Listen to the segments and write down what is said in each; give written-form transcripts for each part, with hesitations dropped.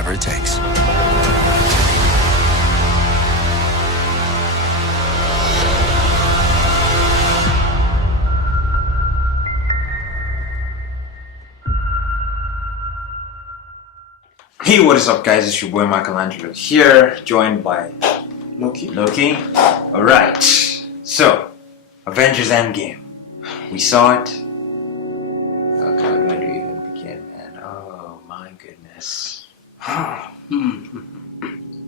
whatever it takes. Hey, what is up, guys? It's your boy Michelangelo here, joined by Loki. Alright, so Avengers Endgame. We saw it. Oh god, where do we even begin, man? Oh my goodness.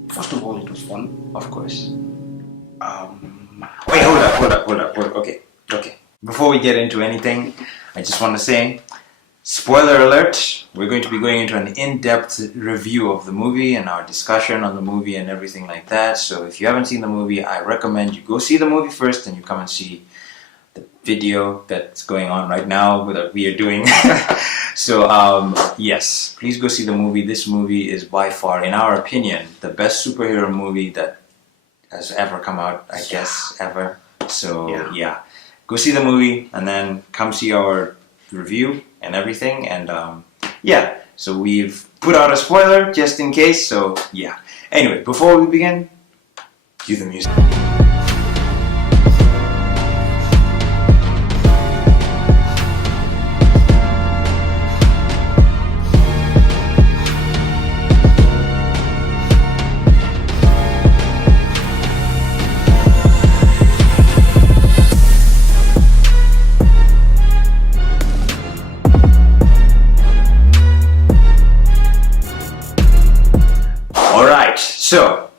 First of all, it was fun. Of course. Wait, Hold up. Okay. Before we get into anything, I just want to say, spoiler alert, we're going to be going into an in-depth review of the movie and our discussion on the movie and everything like that. So if you haven't seen the movie, I recommend you go see the movie first and you come and see the video that's going on right now that we are doing. So yes, please go see the movie. This movie is by far, in our opinion, the best superhero movie that has ever come out, I guess, ever. So yeah, go see the movie and then come see our review and everything. And yeah, so we've put out a spoiler just in case. So yeah, anyway, before we begin, cue the music. Alright, so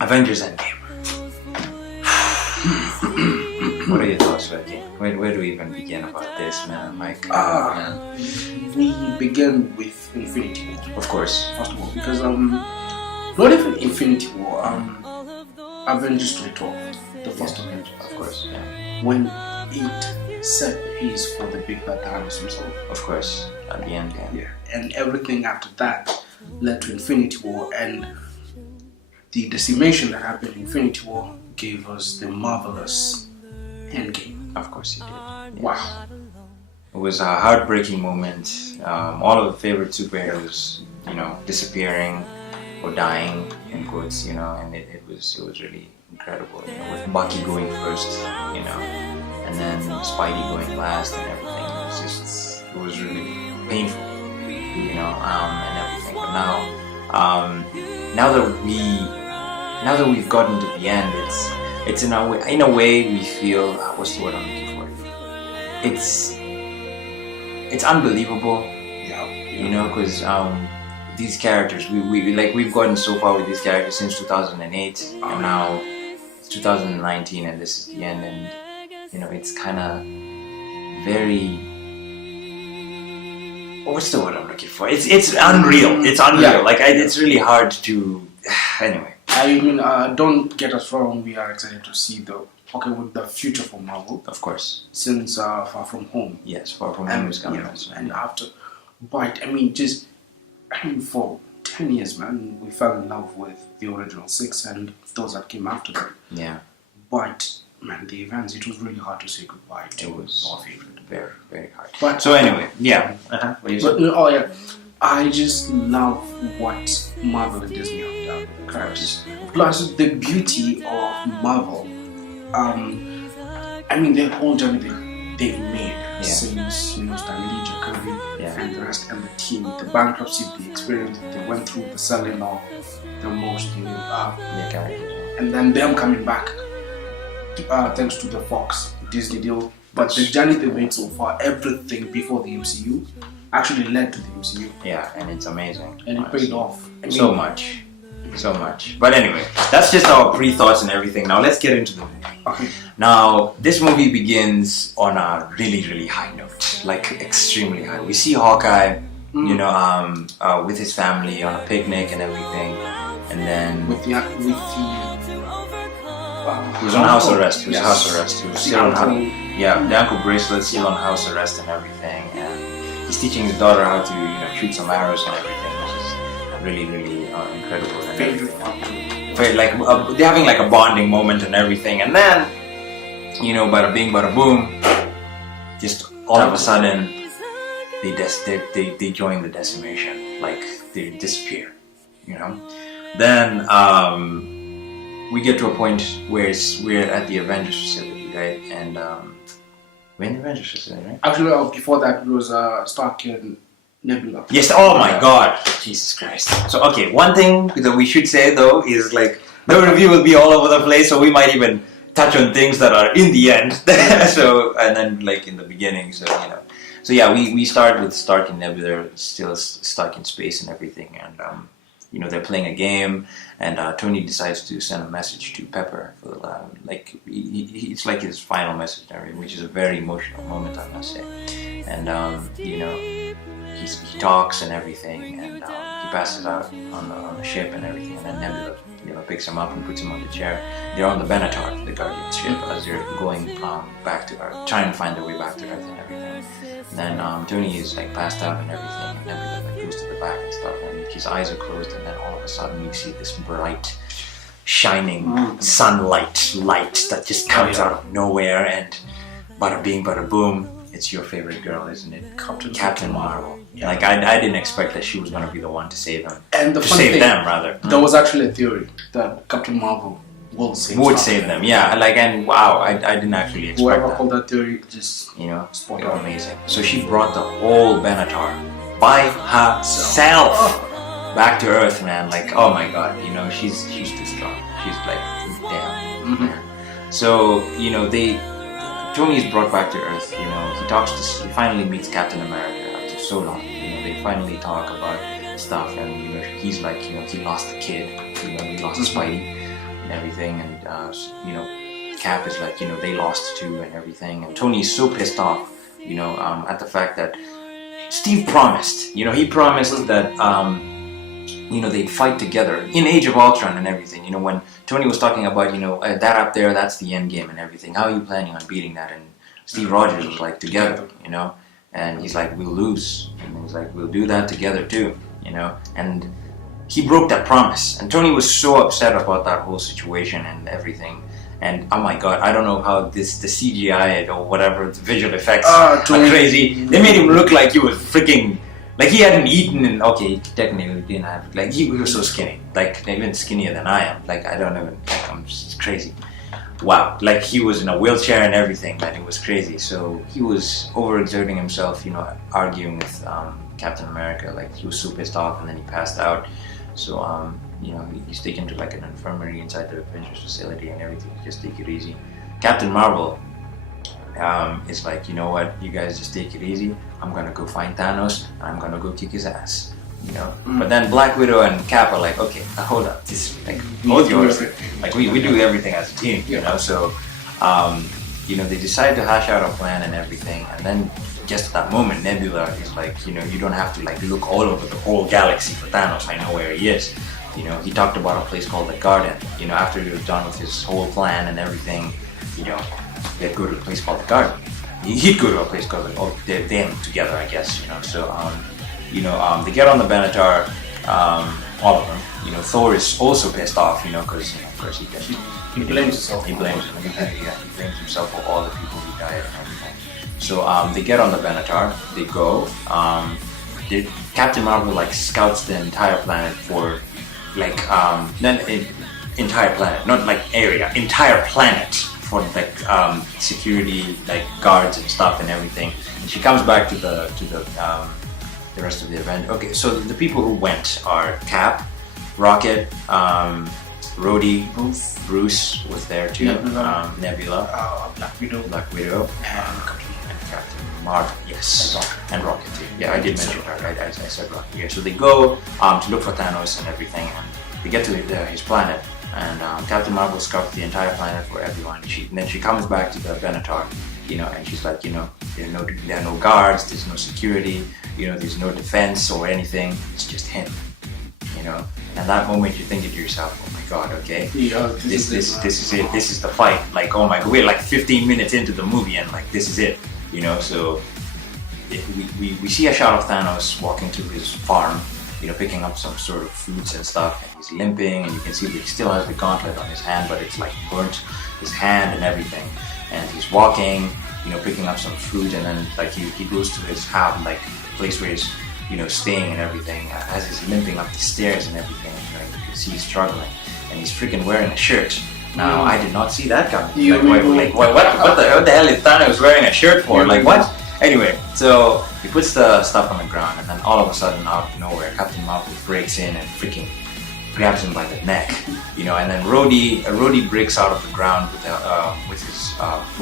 Avengers Endgame. What are your thoughts, Ricky? Where do we even begin about this, man? Like, man. We begin with Infinity War. Of course. First of all, because not even Infinity War, Avengers 2012, the first Avengers. Of course, yeah. When it set the pace for the big bad Thanos himself. Of course, at the end, Yeah, and everything after that led to Infinity War, and the decimation that happened in Infinity War gave us the marvelous Endgame. Of course he did. Yeah. Wow. It was a heartbreaking moment. All of the favorite superheroes, disappearing or dying, in quotes, and it was really incredible. With Bucky going first, and then Spidey going last and everything. It was really painful, and everything. But now that we've gotten to the end, it's in a way we feel, what's the word I'm looking for? It's unbelievable, because these characters, we've gotten so far with these characters since 2008, and now it's 2019, and this is the end, and it's kind of very, what's the word I'm looking for? It's unreal. It's unreal. Yeah. It's really hard to. Anyway. I mean, don't get us wrong. We are excited to see with the future for Marvel. Of course. Since Far From Home. Yes, Far From Home is coming. And after, but for 10 years, man, we fell in love with the original 6 and those that came after them. Yeah. But man, the events, it was really hard to say goodbye to our favorite. Very, very hard. But so anyway, yeah. What do you say? I just love what Marvel and Disney have done with the characters. Plus, the beauty of Marvel. The whole journey they've made since Stan Lee, Jack Kirby, and the rest, and the team, the bankruptcy, the experience they went through, the selling of the most characters, and then them coming back thanks to the Fox Disney deal. But the journey they made so far, everything before the MCU, actually led to the MCU. Yeah, and it's amazing. And it paid off. So much. But anyway, that's just our pre-thoughts and everything. Now let's get into the movie. Okay. Now, this movie begins on a really, really high note. Like, extremely high. We see Hawkeye, with his family on a picnic and everything. And then... He was on house arrest. He was house arrest. He was still on the ankle bracelet, still on house arrest and everything. And he's teaching his daughter how to, shoot some arrows and everything, which is really, really incredible. And everything. They're having like a bonding moment and everything. And then, bada bing, bada boom, just all of a sudden, they join the decimation. Like, they disappear. you know. Then we get to a point where we're at the Avengers facility, right? And we're in the Avengers facility, right? Actually, before that, it was Stark and Nebula. Yes. Oh my God, Jesus Christ. So okay, one thing that we should say though is like the review will be all over the place, so we might even touch on things that are in the end. So and then like in the beginning, so you know. So yeah, we start with Stark and Nebula still stuck in space and everything, and you know, they're playing a game, and Tony decides to send a message to Pepper for like it's like his final message, which is a very emotional moment, I must say. And you know, he talks and everything, and he passes out on the ship and everything, and then Nebula, you know, picks him up and puts him on the chair. They're on the Benatar, the Guardian ship, as they're going back to Earth, trying to find their way back to Earth and everything. And then Tony is like passed out and everything, and Nebula like goes to the back and stuff, and his eyes are closed, and then all of a sudden you see this bright, shining sunlight light that just comes out of nowhere, and bada bing, bada boom. It's your favorite girl, isn't it? Captain Marvel. Yeah. Like I didn't expect that she was gonna be the one to save them. And the to funny save thing, them rather. There was actually a theory that Captain Marvel would save them. Yeah, like, and wow, I didn't actually expect whoever that. called that theory just, you know, spot you're on. amazing. So she brought the whole Benatar by herself back to Earth, man. Like, oh my God, you know, she's too strong. She's like, damn, man. So you know, Tony is brought back to Earth. You know, he finally meets Captain America after so long. You know, they finally talk about stuff, and you know, he's like, you know, he lost the kid. You know, he lost Spidey and everything, and you know, Cap is like, you know, they lost too and everything, and Tony is so pissed off, you know, at the fact that Steve promised, you know, he promised that you know, they'd fight together in Age of Ultron and everything. You know, when Tony was talking about, you know, that up there, that's the Endgame and everything. How are you planning on beating that? And Steve Rogers was like, together, you know, and he's like, we'll lose, and he's like, we'll do that together too, you know, and he broke that promise, and Tony was so upset about that whole situation and everything. And oh my God, I don't know how the CGI or whatever, the visual effects are crazy. They made him look like he was freaking, like he hadn't eaten, and okay, technically didn't have, like he was so skinny, like even skinnier than I am. Like I don't even, like, I'm just crazy. Wow, like he was in a wheelchair and everything, man, it was crazy. So he was overexerting himself, you know, arguing with Captain America. Like he was so pissed off, and then he passed out. So you know, he's taken to like an infirmary inside the Avengers facility and everything. Just take it easy. Captain Marvel is like, you know what, you guys just take it easy. I'm gonna go find Thanos, and I'm gonna go kick his ass. You know, but then Black Widow and Cap are like, okay, hold up, this like both yours. Like we do everything as a team, you know. So you know, they decide to hash out a plan and everything, and then just at that moment, Nebula is like, you know, you don't have to like look all over the whole galaxy for Thanos. I know where he is. You know, he talked about a place called the Garden. You know, after he was done with his whole plan and everything, you know, they'd go to a place called the Garden. He'd go to a place called, oh, them together, I guess. You know, so you know, they get on the Benatar, all of them. You know, Thor is also pissed off, you know, because, you know, of course he blames himself. He blames himself for all the people who died and everything. So they get on the Benatar, they go. Captain Marvel like scouts the entire planet for like entire planet, not like area, entire planet for like security, like guards and stuff and everything. And she comes back to the rest of the event. Okay, so the people who went are Cap, Rocket, Rhodey, Bruce was there too, Nebula, Black Widow, and Captain Marvel, yes, and Rocket too. Yeah, I did mention that. I said Rocket. Yeah, so they go to look for Thanos and everything, and they get to his planet, and Captain Marvel scouts the entire planet for everyone. And then she comes back to the Benatar, you know, and she's like, you know, there are no guards, there's no security, you know, there's no defense or anything. It's just him, you know. And that moment, you think to yourself, oh my God, okay, this is it. This is the fight. Like, oh my God, we're like 15 minutes into the movie, and like this is it, you know. So we see a shot of Thanos walking to his farm, you know, picking up some sort of fruits and stuff, and he's limping, and you can see that he still has the gauntlet on his hand, but it's like burnt his hand and everything. And he's walking, you know, picking up some fruit, and then like he goes to his house, like place where his staying and everything, as he's limping up the stairs and everything, you can see he's struggling, and he's freaking wearing a shirt. Now, I did not see that coming. What the hell is Thanos wearing a shirt for? Like, what? Anyway, so he puts the stuff on the ground, and then all of a sudden, out of nowhere, Captain Marvel breaks in and freaking grabs him by the neck, and then Rhodey breaks out of the ground with his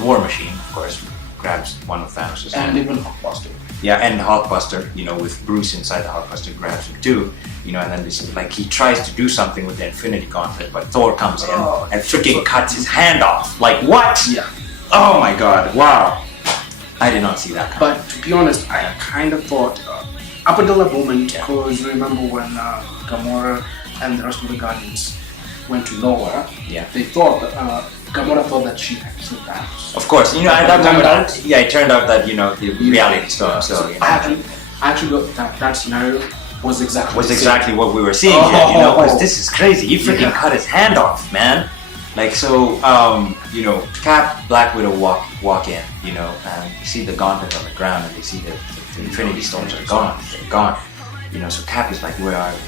war machine, of course, grabs one of Thanos' and even Hulkbuster. Yeah, and Hulkbuster, with Bruce inside the Hulkbuster, grabs him too, and then this, like, he tries to do something with the Infinity Gauntlet, but Thor comes in and freaking cuts his hand off. Like, what? Yeah. Oh my god, wow. I did not see that coming. But to be honest, I kind of thought, up until that moment, because remember when Gamora and the rest of the Guardians went to nowhere, they thought that Gamora thought that she had killed Thanos. Of course, at that moment, it turned out that the reality stone. So I actually got that scenario was exactly what we were seeing here. Because this is crazy. He freaking cut his hand off, man. Like, so, Cap, Black Widow walk in, and you see the gauntlet on the ground, and they see the Infinity Stones are gone. They're gone. So Cap is like, where are they?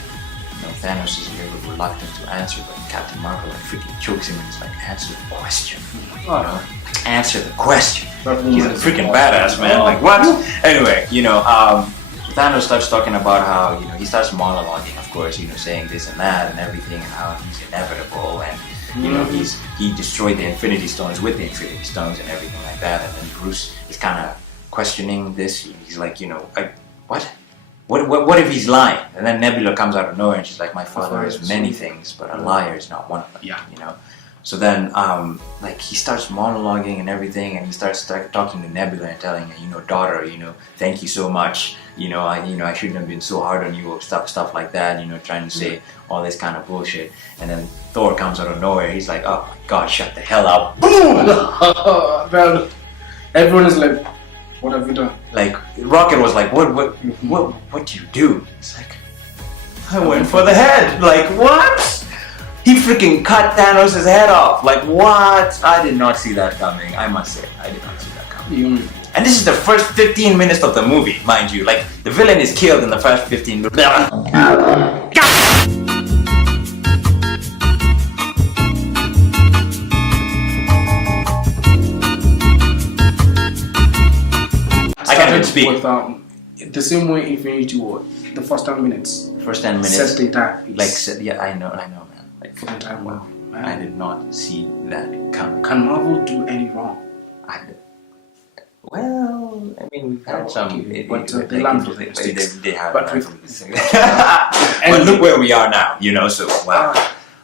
Thanos is a little reluctant to answer, but Captain Marvel freaking chokes him and is like, answer the question. Answer the question. He's a freaking badass, man. Like, what? Anyway, Thanos starts talking about how, he starts monologuing, of course, saying this and that and everything, and how he's inevitable, and he destroyed the Infinity Stones with the Infinity Stones and everything like that. And then Bruce is kind of questioning this. He's like, what? What if he's lying? And then Nebula comes out of nowhere and she's like, my father is many things, but a liar is not one of them. Yeah. So then, he starts monologuing and everything, and he starts talking to Nebula and telling her, daughter, thank you so much. I shouldn't have been so hard on you, or stuff like that. Trying to say all this kind of bullshit. And then Thor comes out of nowhere. He's like, oh my God, shut the hell up! Boom! Well, everyone is like, what have you done? Like, Rocket was like, what do you do? It's like, I went for the head. Like, what? He freaking cut Thanos' head off. Like, what? I did not see that coming. I must say, I did not see that coming. And this is the first 15 minutes of the movie, mind you. Like, the villain is killed in the first 15 minutes. I can't even speak. With, the same way Infinity War, the first 10 minutes. First 10 minutes. Set the entire piece. I know, man. Like, for the entire world. Man. I did not see that coming. Can Marvel do any wrong? Well, I mean, we've had some. But they learned from mistakes. They have. But look where we are now, So wow,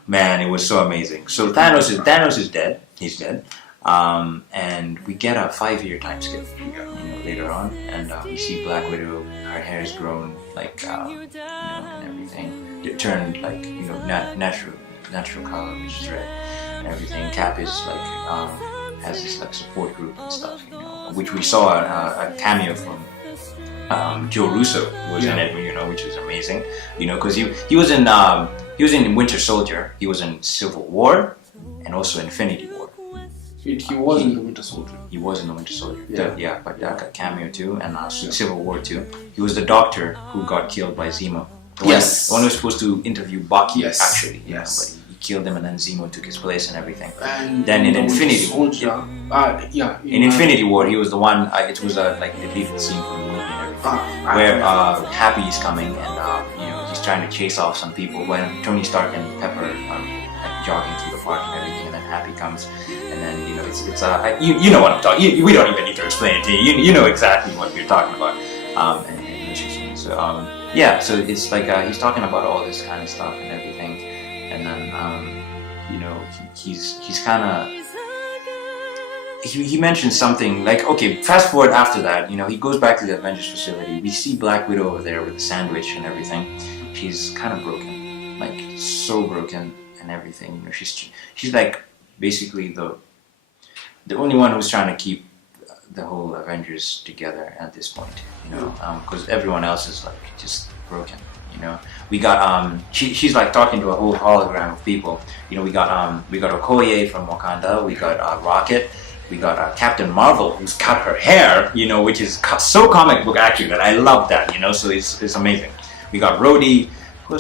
man, it was so amazing. So Thanos is dead. He's dead. And we get a 5-year time skip, later on, and we see Black Widow. Her hair is grown, and everything. It turned natural color, which is red, and everything. Cap is has this support group and stuff, which we saw a cameo from Joe Russo was in it, which was amazing, because he was in Winter Soldier, he was in Civil War, and also Infinity War. He was in the Winter Soldier. He was in the Winter Soldier. But got cameo too, and Civil War too. He was the doctor who got killed by Zemo. The one who was supposed to interview Bucky, actually. But he killed him, and then Zemo took his place and everything. And then in Infinity War, in Infinity War, he was the one. It was the deleted scene from the movie and everything, where Happy is coming, and he's trying to chase off some people when Tony Stark and Pepper are jogging through the park and everything, and then Happy comes, and then it's you know what I'm talking. We don't even need to explain it to you. You know exactly what we're talking about. So it's he's talking about all this kind of stuff and everything, and then he's kind of he mentioned something okay, fast forward after that, he goes back to the Avengers facility. We see Black Widow over there with the sandwich and everything. She's kind of broken, so broken and everything. She's basically the only one who's trying to keep the whole Avengers together at this point, because everyone else is just broken. We got she's talking to a whole hologram of people. We got Okoye from Wakanda. We got Rocket. We got Captain Marvel, who's cut her hair, which is so comic book accurate. That I love that, so it's amazing. We got Rhodey. Who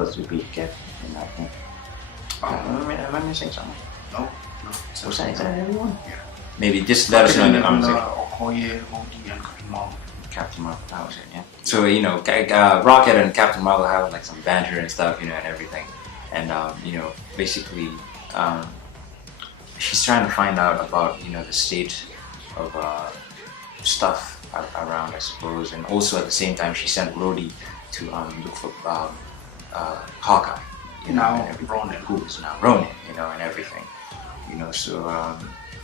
else did we get in that thing? Am I missing something? No. Was that everyone? Yeah. Maybe just let us know in the comments. Okoye, Rhodey, and Captain Marvel. Captain Marvel, that was it, yeah. So, Rocket and Captain Marvel have like some banter and stuff, and everything. And, basically, she's trying to find out about, the state of stuff around, I suppose. And also at the same time, she sent Rhodey to look for Hawkeye, now Ronin, who is now Ronin, and everything. So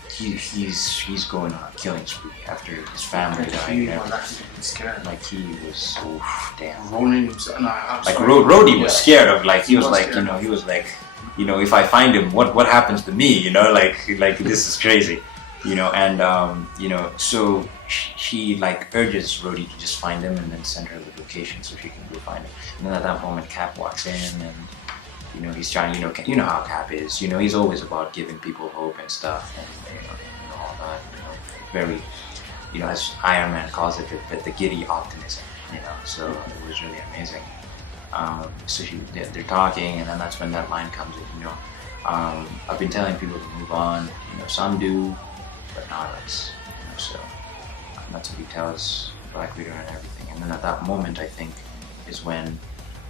he's going on a killing spree after his family died. He was actually scared. Like he was, damn. Ronin, Rhodey was scared of, like, he was like, he was like, if I find him, what happens to me? Like this is crazy, and so she like urges Rhodey to just find him and then send her the location so she can go find him. And then at that moment, Cap walks in and. He's trying, you know how Cap is, he's always about giving people hope and stuff, and, all that, very, as Iron Man calls it, the giddy optimism, so it was really amazing. So they're talking, and then that's when that line comes in, I've been telling people to move on, some do, but not us, so that's what he tells Black Widow and everything. And then at that moment, I think, is when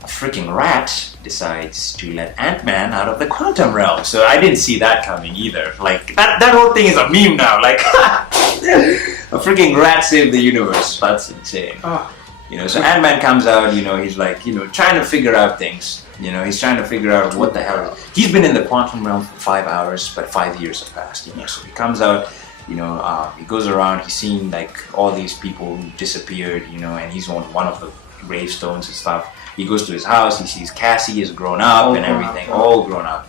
a freaking rat decides to let Ant-Man out of the quantum realm. So I didn't see that coming either. Like, that whole thing is a meme now. Like, a freaking rat saved the universe. That's insane. So Ant-Man comes out, he's like, trying to figure out things. He's trying to figure out what the hell. He's been in the quantum realm for 5 hours, but 5 years have passed, So he comes out, he goes around, he's seen, like, all these people who disappeared, and he's on one of the gravestones and stuff. He goes to his house, he sees Cassie is grown up and everything, all grown up.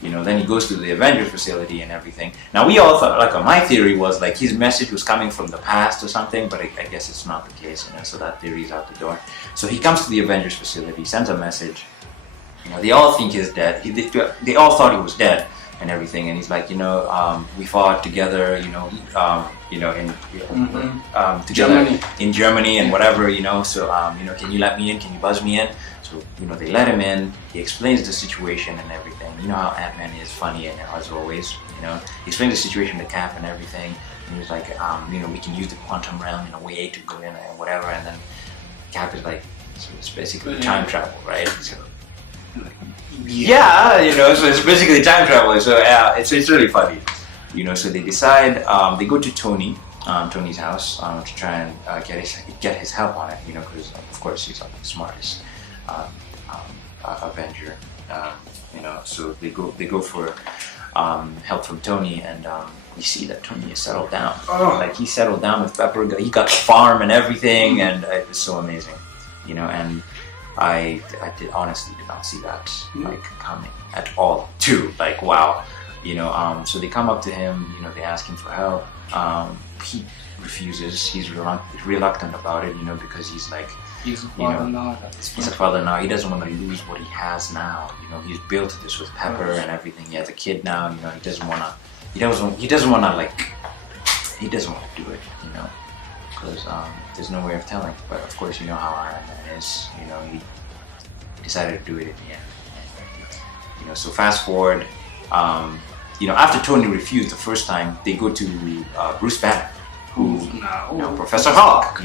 Then he goes to the Avengers facility and everything. Now we all thought, like, my theory was like his message was coming from the past or something, but I guess it's not the case, so that theory's out the door. So he comes to the Avengers facility, sends a message. They all think he's dead. They all thought he was dead and everything, and he's like, we fought together, together in Germany and whatever, so can you let me in? Can you buzz me in? So they let him in. He explains the situation and everything. You know how Ant-Man is funny and as always. He explains the situation to Cap and everything. And he was like, we can use the quantum realm in a way to go in and whatever. And then Cap is like, so it's basically time travel, right? So. Yeah, so it's basically time travel. So yeah, it's really funny. So they decide, they go to Tony's house to try and get his help on it. Because of course he's like the smartest Avenger. So they go for help from Tony, and we see that Tony is settled down. Like he settled down with Pepper. He got the farm and everything, and it was so amazing. And I honestly did not see that like coming at all too. Like, wow. So they come up to him, they ask him for help. He refuses. He's reluctant about it, because he's like, he's a father now. He's a father now. He doesn't want to lose what he has now. He's built this with Pepper and everything. He has a kid now. He doesn't want to. He doesn't want to do it. Because there's no way of telling. But of course, how Iron Man is. He decided to do it in the end. So fast forward. After Tony refused the first time, they go to Bruce Banner, who, Professor Hulk,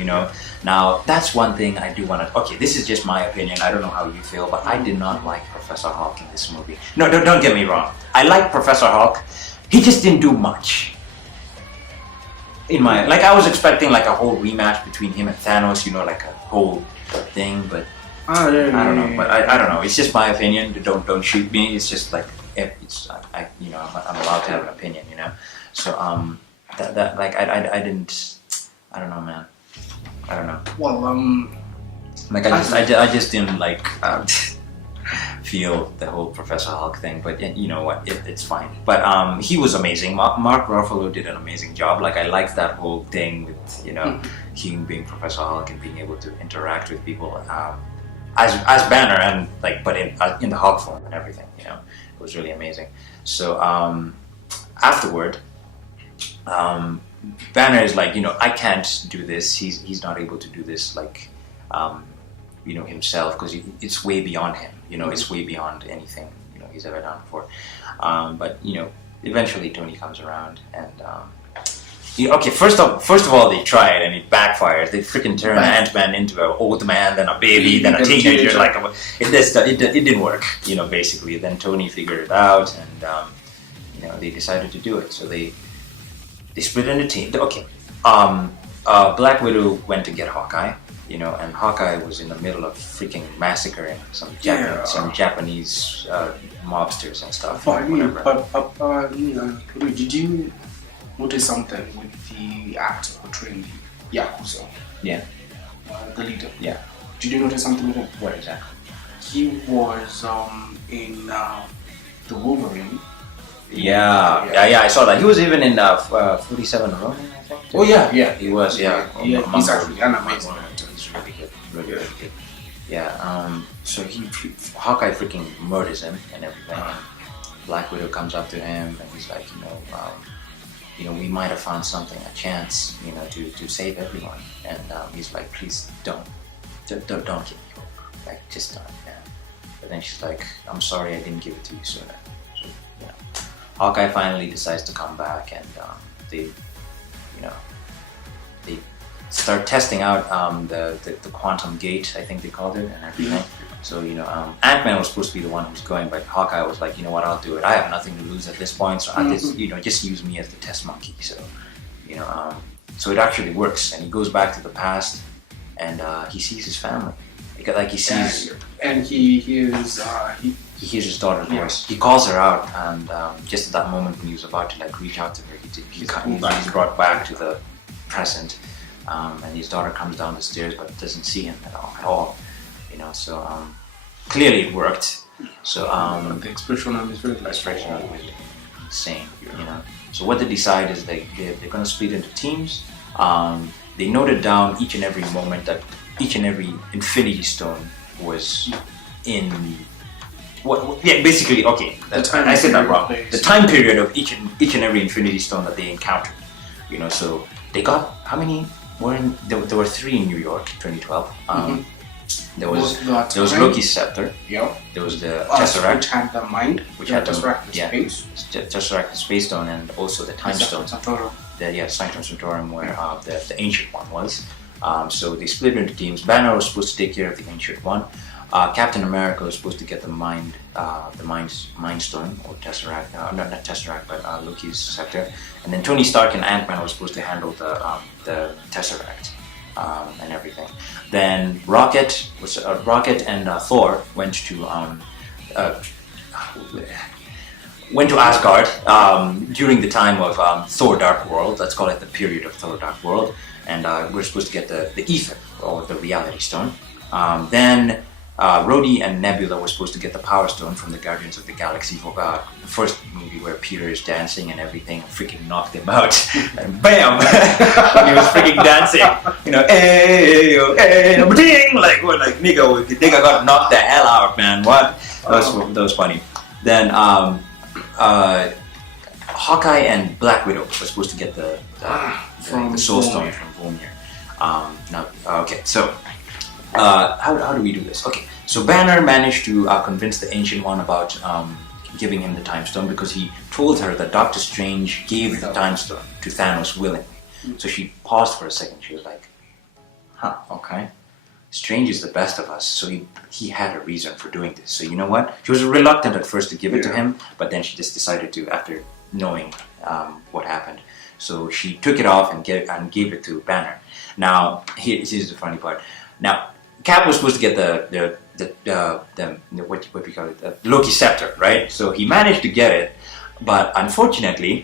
Now, that's one thing I do want to... Okay, this is just my opinion. I don't know how you feel, but I did not like Professor Hulk in this movie. No, don't get me wrong. I like Professor Hulk. He just didn't do much. I was expecting like a whole rematch between him and Thanos, like a whole thing, but... I don't know, but I don't know. It's just my opinion. Don't shoot me. It's just like... I'm allowed to have an opinion, So, I didn't, I don't know, man. I don't know. Well, I just didn't feel the whole Professor Hulk thing, but you know what, it's fine. But he was amazing. Mark Ruffalo did an amazing job. I liked that whole thing with, him being Professor Hulk and being able to interact with people as Banner and but in the Hulk form and everything, It was really amazing. So afterward, Banner is like, I can't do this. He's not able to do this, like, himself, because it's way beyond him. It's way beyond anything he's ever done before. But eventually Tony comes around and. Okay, first of all, they try it and it backfires. They freaking turn Ant-Man into an old man, then a baby, then a teenager. Like it didn't work, basically. Then Tony figured it out, and they decided to do it. So they split into teams. Okay, Black Widow went to get Hawkeye, and Hawkeye was in the middle of freaking massacring some Japanese mobsters and stuff. Did you notice something with the actor portraying the Yakuza? Yeah. The leader. Yeah. Did you notice something with him? What exactly? He was in the Wolverine. Yeah, I saw that. He was even in 47 Ronin, I think. Oh yeah. He was, yeah. He's actually an amazing actor. He's really good, really good. Yeah. So Hawkeye freaking murders him and everything. And Black Widow comes up to him and he's like, we might have found something, a chance, to save everyone. And he's like, please don't give me hope. Like, just don't, man. But then she's like, I'm sorry I didn't give it to you sooner. So, Hawkeye finally decides to come back, and they start testing out the quantum gate, I think they called it, and everything. Yeah. So, Ant-Man was supposed to be the one who's going, but Hawkeye was like, I'll do it. I have nothing to lose at this point, so I'll just use me as the test monkey. So, so it actually works, and he goes back to the past, and he sees his family. Like he sees, and he hears his daughter's voice. He calls her out, and just at that moment when he was about to reach out to her, he's brought back to the present, and his daughter comes down the stairs, but doesn't see him at all. So clearly it worked. So the expression on his face, insane. So what they decide is they're going to split into teams. They noted down each and every moment that each and every Infinity Stone was in. Basically, okay. I said that wrong. The time period of each and every Infinity Stone that they encountered. So they got how many were in? There were 3 in New York, 2012. There was Loki's scepter. Yeah. There was the Tesseract, which had the mind, which had the space. Tesseract, the Space Stone, and also the Time Stone. Sanctum Sanctorum, where the ancient one was. So they split into teams. Banner was supposed to take care of the ancient one. Captain America was supposed to get the Mind Stone or Tesseract. Not Tesseract, but Loki's scepter. And then Tony Stark and Ant-Man were supposed to handle the Tesseract. And everything. Then Rocket and Thor went to Asgard during the time of Thor Dark World. Let's call it the period of Thor Dark World. And we're supposed to get the Ether, or the Reality Stone. Then Rhodey and Nebula were supposed to get the Power Stone from the Guardians of the Galaxy for the first movie where Peter is dancing and everything, and freaking knocked him out. And BAM! When he was freaking dancing, hey, ding! Like nigga got knocked the hell out, man. What? That was funny. Then Hawkeye and Black Widow were supposed to get the Soul Stone from Vormir. Okay, so how do we do this? Okay, so Banner managed to convince the Ancient One about giving him the Time Stone, because he told her that Doctor Strange gave the Time Stone to Thanos willingly. So she paused for a second. She was like, okay. Strange is the best of us, so he had a reason for doing this. So you know what? She was reluctant at first to give it to him, but then she just decided to, after knowing what happened. So she took it off and gave it to Banner. Now, here's the funny part. Now, Cap was supposed to get the what we call it, the Loki scepter, right? So he managed to get it, but unfortunately,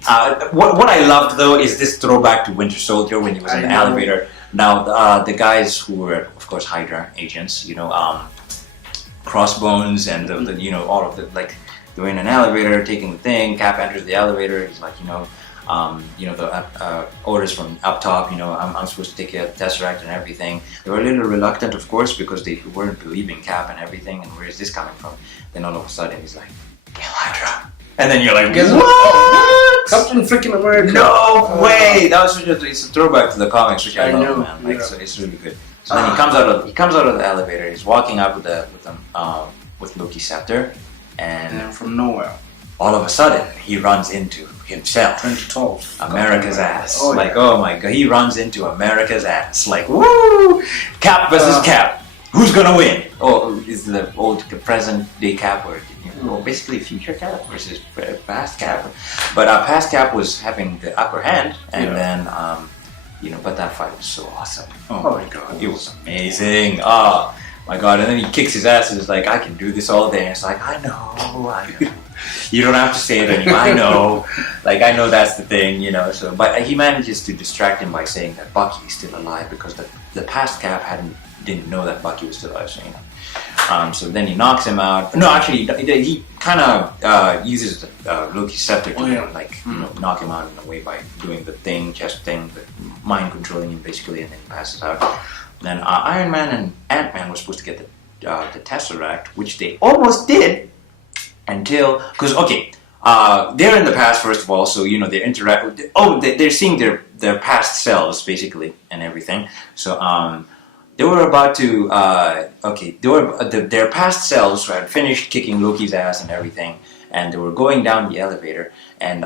what I loved though is this throwback to Winter Soldier when he was in the elevator. Now, the guys who were, of course, Hydra agents, Crossbones and all of the, like, they're in an elevator taking the thing. Cap enters the elevator. He's like, the orders from up top, I'm supposed to take care of the Tesseract and everything. They were a little reluctant, of course, because they weren't believing Cap and everything, and where is this coming from? Then all of a sudden he's like, Hail Hydra, And then you're like, Guess what? Captain freaking America. No way! That was such it's a throwback to the comics, which I love, know, man. Like, so it's really good. So then he comes out of the elevator. He's walking up with Loki's scepter, and from nowhere, all of a sudden, he runs into himself. 2012. America's ass. Oh, like, oh my god, he runs into America's ass. Like, woo! Cap versus Cap. Who's gonna win? Oh, is the old present day Cap or basically future Cap versus past Cap? But past Cap was having the upper hand, and then but that fight was so awesome. Oh my god, it was amazing. Oh my god, and then he kicks his ass and is like, I can do this all day. And it's like, I know. You don't have to say it anymore. I know. Like, I know that's the thing, So, but he manages to distract him by saying that Bucky is still alive because the past Cap didn't know that Bucky was still alive. So then he knocks him out. No, actually, he kind of uses Loki's scepter to knock him out in a way by doing the chest thing, the mind controlling him basically, and then he passes out. Then Iron Man and Ant-Man were supposed to get the Tesseract, which they almost did. Because they're in the past first of all, so they interact. They're seeing their past selves basically and everything. So they were about to. Their past selves had finished kicking Loki's ass and everything, and they were going down the elevator. And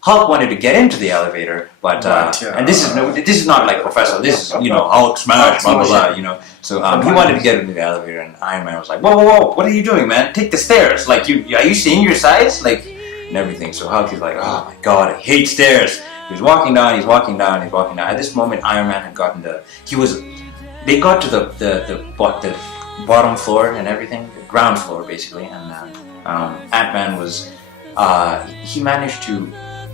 Hulk wanted to get into the elevator, but and this is not like Professor. This is Hulk smash, blah blah blah. So he wanted to get into the elevator, and Iron Man was like, whoa, what are you doing, man? Take the stairs. Like, are you seeing your size? Like, and everything. So Hulk is like, oh my god, I hate stairs. He's walking down. At this moment, Iron Man had gotten they got to the bottom floor and everything, the ground floor basically, and Ant-Man was, he managed to,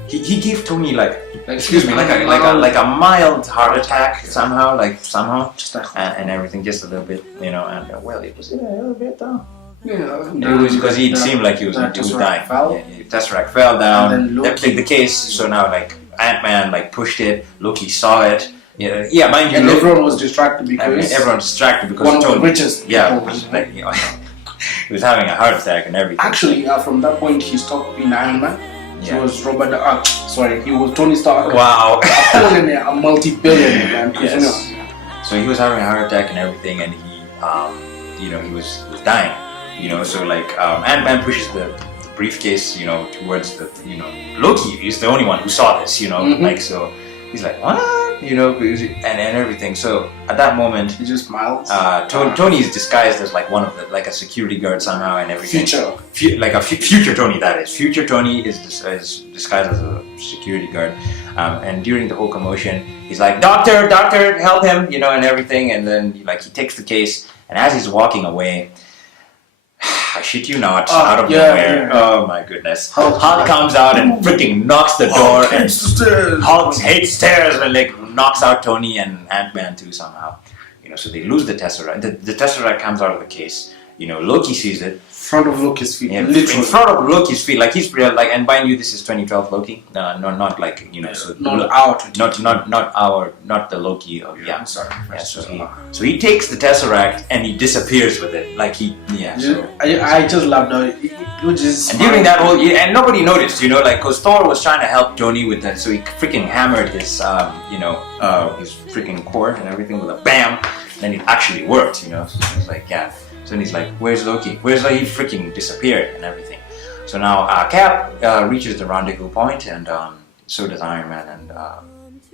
he gave Tony like a mild heart attack somehow, and everything, just a little bit, and it was a little bit though. Yeah, it was because he seemed like he was dying. Tesseract fell down. The case. So now Ant-Man pushed it. Loki saw it. Mind you. And everyone was distracted because. One of the richest. Yeah, he was having a heart attack and everything. Actually, from that point, he stopped being Iron Man. He was he was Tony Stark. Wow. A multi-billionaire man. Yes. So he was having a heart attack and everything, and he was dying. So Ant-Man pushes the briefcase, towards the, Loki is the only one who saw this, so he's like, what? And everything. So at that moment, he just smiles. Tony is disguised as one of the, a security guard somehow and everything. Future Tony, that is. Future Tony is disguised as a security guard. And during the whole commotion, he's like, doctor, help him, and everything. And then he takes the case, and as he's walking away, I shit you not, out of nowhere. Yeah. Oh my goodness. Hulk comes out and freaking knocks the door. Hulk hates stairs and knocks out Tony and Ant-Man too somehow. So they lose the Tesseract. The Tesseract comes out of the case. Loki sees it. Front of Loki's feet. Yeah, literally. In front of Loki's feet. He's real, and mind you, this is 2012 Loki. No, not so not the Loki of, I'm sorry. Yeah, so he takes the Tesseract and he disappears with it. I just loved how and during that whole, and nobody noticed, because Thor was trying to help Tony with that, so he freaking hammered his, his freaking core and everything with a bam, and then it actually worked, So he's like, yeah. So then he's like, where's Loki? He freaking disappeared and everything. So now Cap reaches the rendezvous point, and so does Iron Man and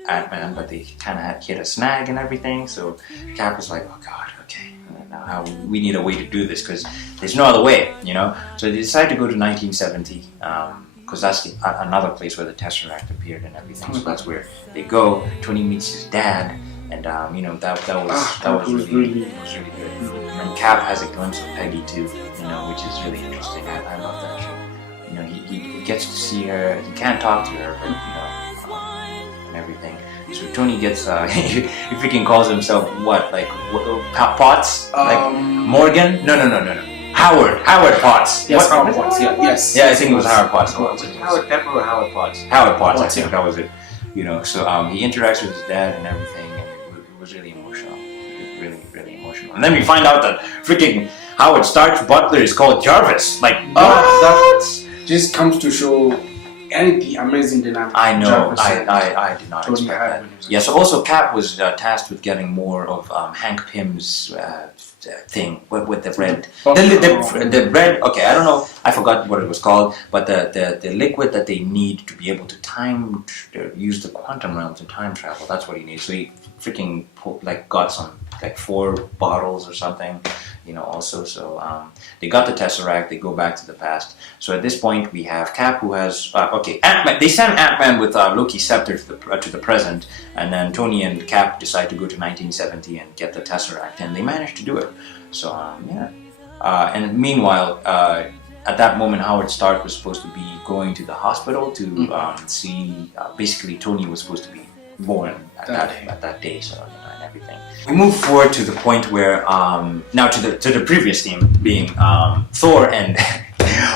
Ant-Man, but they kind of hit a snag and everything. So Cap is like, oh god, okay, now we need a way to do this because there's no other way, So they decide to go to 1970 because that's another place where the Tesseract appeared and everything. So that's where they go. Tony meets his dad, and that was really good. And Cap has a glimpse of Peggy too, which is really interesting. I love that show. He gets to see her. He can't talk to her, but and everything. So Tony gets he freaking calls himself Potts? Morgan? No. Howard Potts. Yes, Howard Potts. Yeah, yes. Yeah, I think it was Howard Potts. Howard Pepper or Howard Potts? Howard Potts. I think that was it. So he interacts with his dad and everything, and it was really emotional. Really emotional. And then we find out that freaking Howard Stark's butler is called Jarvis. What? just comes to show and the amazing dynamic. I know. I did not Tony expect had that. when he was Yeah. So also, Cap was tasked with getting more of Hank Pym's thing with the red, the red. Okay, I don't know. I forgot what it was called, but the liquid that they need to be able to use the quantum realm to time travel. That's what he needs. So he freaking got some 4 bottles or something. Also, so they got the Tesseract, they go back to the past. So at this point, we have Cap, who has, Ant-Man. They send Ant-Man with Loki's scepter to the present, and then Tony and Cap decide to go to 1970 and get the Tesseract, and they manage to do it. So, and meanwhile, at that moment, Howard Stark was supposed to be going to the hospital to see, basically, Tony was supposed to be born at that day, so, and everything. We move forward to the point where now to the previous theme being Thor and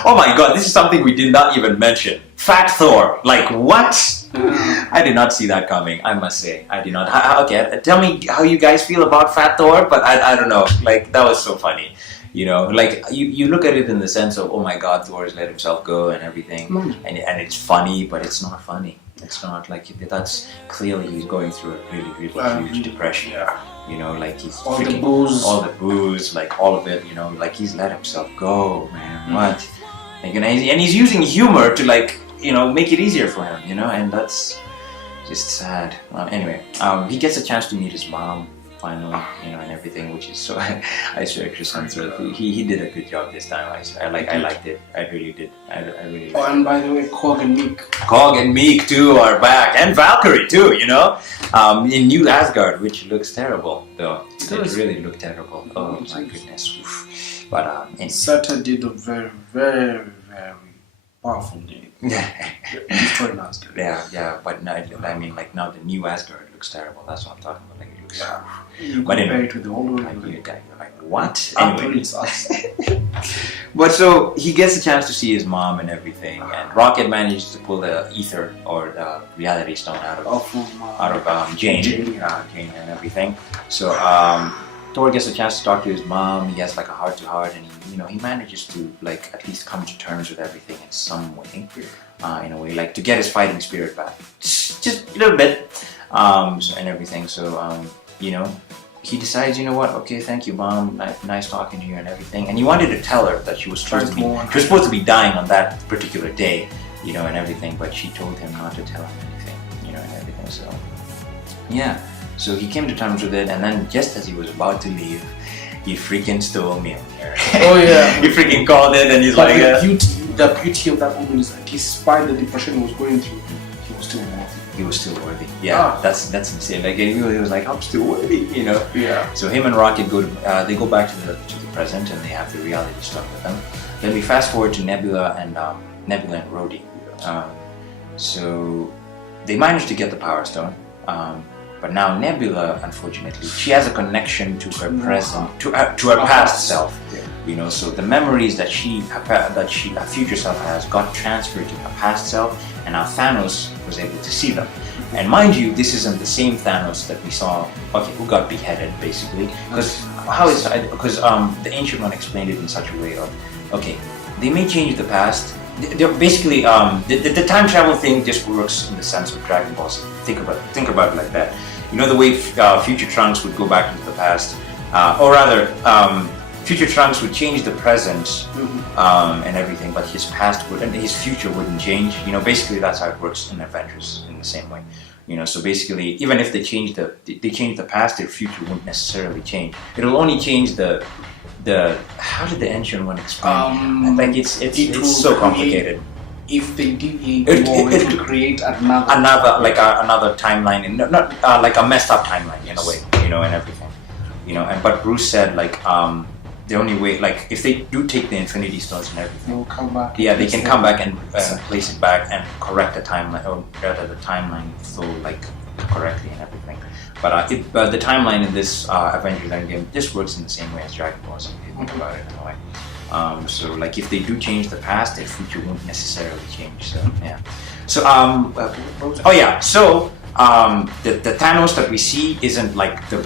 oh my god, this is something we did not even mention. Fat Thor. Like what? I did not see that coming, I must say. I did not. Okay, tell me how you guys feel about Fat Thor, but I don't know. Like that was so funny. Like you look at it in the sense of, oh my god, Thor has let himself go and everything, and it's funny, but it's not funny. It's not like that's clearly he's going through a really huge depression. Yeah. Like he's all the booze, like all of it. Like he's let himself go, man. What? Like, and he's using humor to make it easier for him. And that's just sad. Anyway, he gets a chance to meet his mom finally, and everything, which is so. I swear, Chris Hemsworth, he did a good job this time. I liked it. I really did. I really. Oh, and by the way, Cog and Meek too are back, and Valkyrie too. In New Asgard, which looks terrible though. It really looked terrible. Oh my goodness. Oof. But Satan did a very, very, very powerful deed. Destroying Asgard. Yeah. But no, I mean, now the New Asgard looks terrible. That's what I'm talking about. It looks. Yeah. You compare it to the old one. What? Anyway. But so he gets a chance to see his mom and everything, and Rocket manages to pull the ether or the reality stone out of Jane and everything. So Thor gets a chance to talk to his mom. He has a heart-to-heart, and he manages to at least come to terms with everything in some way, in a way, to get his fighting spirit back, just a little bit, and everything. So he decides, okay, thank you, Mom, nice talking to you and everything. And he wanted to tell her that she was supposed to be dying on that particular day, and everything, but she told him not to tell him anything, and everything. So yeah, so he came to terms with it, and then just as he was about to leave, he freaking stole Mjolnir. Oh yeah. He freaking called it, and he's but the beauty of that moment is that despite the depression he was going through, he was still worthy. He was still worthy. Yeah, that's insane. He was like, I'm still worthy, Yeah. So him and Rocket go back to the present, and they have the reality stuff with them. Then we fast forward to Nebula and Rhodey. So they managed to get the Power Stone, but now Nebula, unfortunately, she has a connection to her present, to her past self. So the memories that her future self has got transferred to her past self, and now Thanos was able to see them. And mind you, this isn't the same Thanos that we saw, who got beheaded, basically. Because the Ancient One explained it in such a way of, they may change the past. They're basically, the time travel thing just works in the sense of Dragon Ball Z. Think about it like that. The way Future Trunks would go back into the past, or rather, Future Trunks would change the present and everything, but his past and his future wouldn't change. Basically that's how it works in Avengers in the same way. So basically, even if they change the past, their future won't necessarily change. It'll only change the. How did the Ancient One explain? It's so complicated. If they did, it would create another timeline, and not like a messed up timeline in a way, and everything, but Bruce said the only way, if they do take the Infinity Stones and everything, they'll come back. Yeah, they can come back and place it back and correct the timeline, or rather the timeline flow correctly and everything. But the timeline in this Avengers Endgame just works in the same way as Dragon Ball, so if you think about it in a way. So if they do change the past, their future won't necessarily change. So yeah. So the Thanos that we see isn't the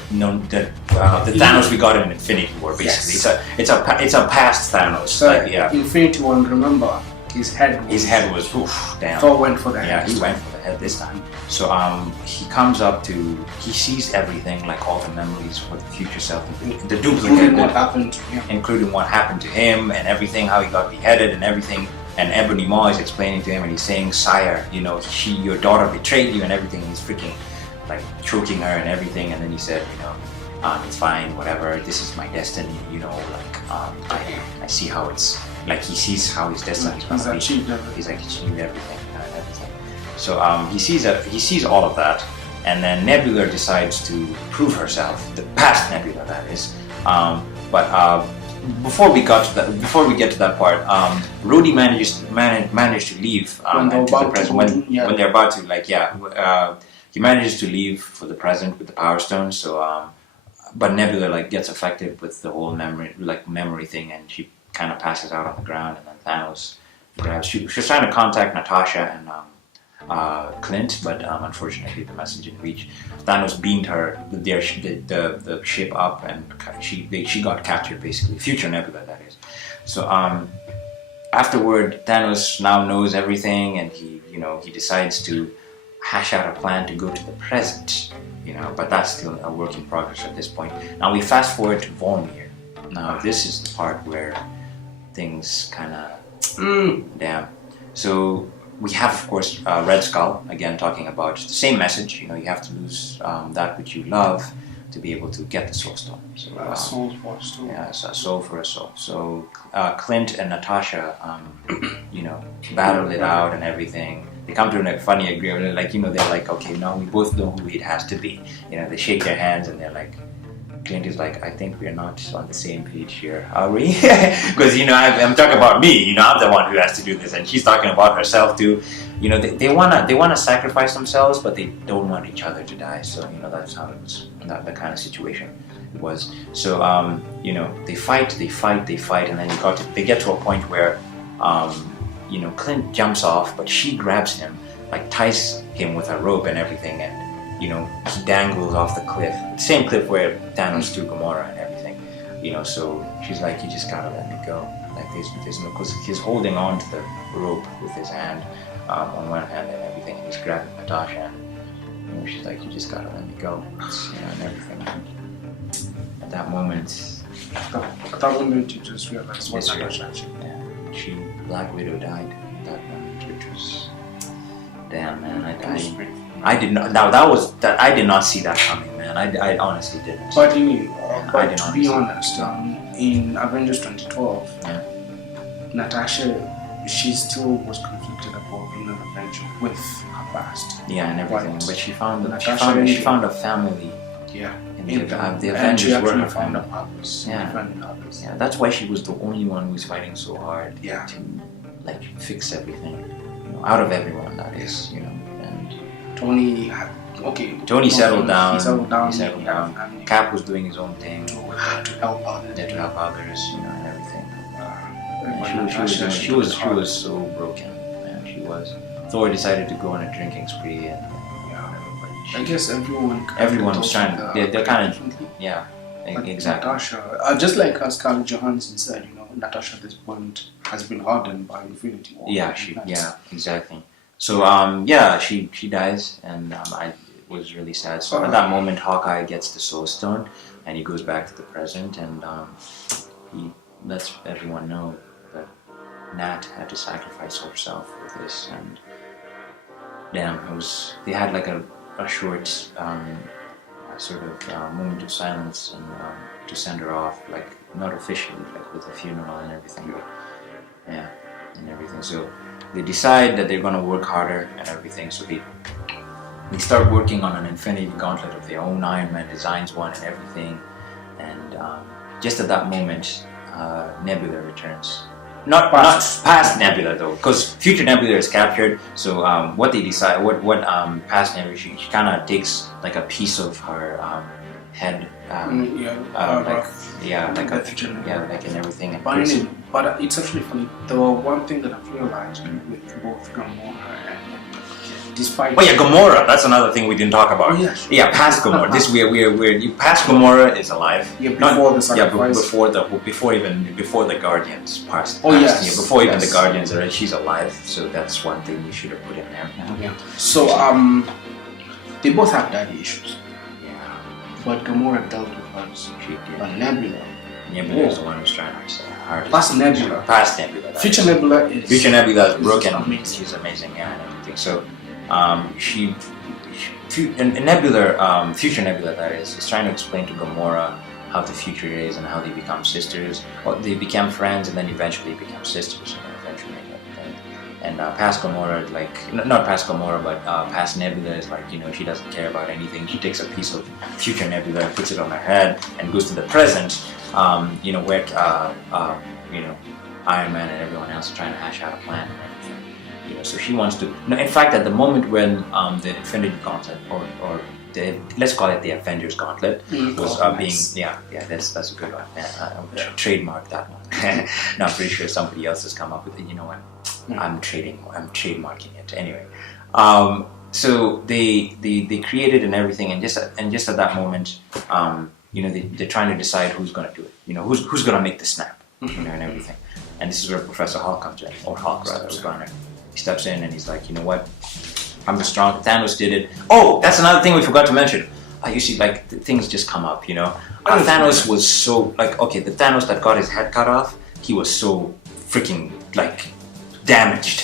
Thanos we got in Infinity War. Basically, yes. it's a past Thanos. So Infinity War, remember, his head was oof, damn. Thor went for the head. Yeah, he went for the head this time. So he comes up to, he sees everything, like all the memories for the future self, the duplicate, including what happened to him, and everything, how he got beheaded and everything. And Ebony Maw is explaining to him, and he's saying, "Sire, you know, your daughter betrayed you and everything." And he's freaking like choking her and everything. And then he said, you know, it's fine, whatever. This is my destiny, you know. Like I see how it's like he sees how his destiny is gonna be. He's like achieved everything and everything. So he sees all of that, and then Nebula decides to prove herself. The past Nebula, that is. Before we get to that part, Rhodey managed to leave when they're about to he manages to leave for the present with the Power Stone. So, but Nebula like gets affected with the whole memory thing, and she kind of passes out on the ground. And then Thanos grabs. She was trying to contact Natasha and Clint, but unfortunately the message didn't reach. Thanos beamed the ship up, and she got captured, basically. Future Nebula, that is. So afterward, Thanos now knows everything, and he decides to hash out a plan to go to the present, but that's still a work in progress at this point. Now we fast forward to Vormir. Now this is the part where things kind of damn. So we have, of course, Red Skull again talking about the same message. You have to lose that which you love to be able to get the Soul Stone. So, a soul for a soul. Yeah, it's a soul for a soul. So Clint and Natasha, battle it out and everything. They come to a funny agreement. They're like, okay, now we both know who it has to be. They shake their hands and they're like, Clint is like, I think we're not on the same page here, are we? Because I'm talking about me. I'm the one who has to do this, and she's talking about herself too. They wanna sacrifice themselves, but they don't want each other to die. So that's how it was. That the kind of situation it was. So they fight, and then they get to a point where Clint jumps off, but she grabs him, like ties him with a rope and everything, and he dangles off the cliff, the same cliff where Thanos threw Gamora and everything, so she's like, you just gotta let me go, like there's no, because he's holding on to the rope with his hand, on one hand and everything, and he's grabbing Natasha, and she's like, you just gotta let me go, and everything. At that moment, you just realized what Natasha actually, Black Widow died at that moment, which was, damn, man, I did not. Now I did not see that coming, man. I honestly didn't. But to be honest, in Avengers 2012, Natasha, she still was conflicted about being an Avenger with her past. Yeah, and everything. But she found a family. Yeah. The Avengers were her found a family. purpose. Yeah, that's why she was the only one who was fighting so hard. Yeah. To fix everything. Out of everyone, that is. Tony settled down. He settled down. Cap was doing his own thing to help others. And everything. She was so broken. Man, she was. Thor decided to go on a drinking spree, and I guess everyone was trying to. They're kind of exactly. Natasha, just like Scarlett Johansson said, Natasha at this point has been hardened by Infinity War. Exactly. So she dies, and it was really sad. So at that moment, Hawkeye gets the Soul Stone, and he goes back to the present, and he lets everyone know that Nat had to sacrifice herself with this, and damn, they had like a short sort of moment of silence, and to send her off, like not officially, like with a funeral and everything, but and everything. So they decide that they're going to work harder and everything, so they start working on an Infinity Gauntlet of their own. Iron Man designs one and everything, and just at that moment, Nebula returns. Not past Nebula though, because future Nebula is captured. So what they decide, past Nebula, she kind of takes like a piece of her head, and everything. But it's actually funny. The one thing that I've realized with both Gamora and despite. Oh yeah, Gamora. That's another thing we didn't talk about. Oh, yeah, sure. Yeah, past Gamora. This we're past Gamora is alive. Yeah, before the sacrifice. Before the Guardians passed. Oh yes. Yeah, before even yes. the Guardians, she's alive. So that's one thing we should have put in there. Yeah. So they both have daddy issues. Yeah. But Gamora dealt with hers. She did. But Nebula. Nebula is the one who's trying to say hard. Past Nebula. Past Nebula. Future Nebula is. Future Nebula is broken. Amazing. She's amazing, yeah, and everything. So, Nebula, Future Nebula, that is trying to explain to Gamora how the future is and how they become sisters. Well, they became friends and then eventually become sisters. Eventually, and past Gamora, like not past Gamora, but past Nebula is like she doesn't care about anything. She takes a piece of Future Nebula, puts it on her head, and goes to the present. Where Iron Man and everyone else are trying to hash out a plan and everything. So she wants to. No, in fact, at the moment when the Infinity Gauntlet, or let's call it the Avengers Gauntlet, was being that's a good one. I'm gonna trademark that one. No, I'm pretty sure somebody else has come up with it. You know what? I'm trademarking it anyway. So they created and everything, and just at that moment, they're trying to decide who's going to do it. Who's going to make the snap, and everything. And this is where Professor Hulk comes in, or Hulk rather, he steps in and he's like, you know what? I'm the strong. Thanos did it. Oh, that's another thing we forgot to mention. You see, like things just come up. Thanos was so the Thanos that got his head cut off, he was so freaking damaged.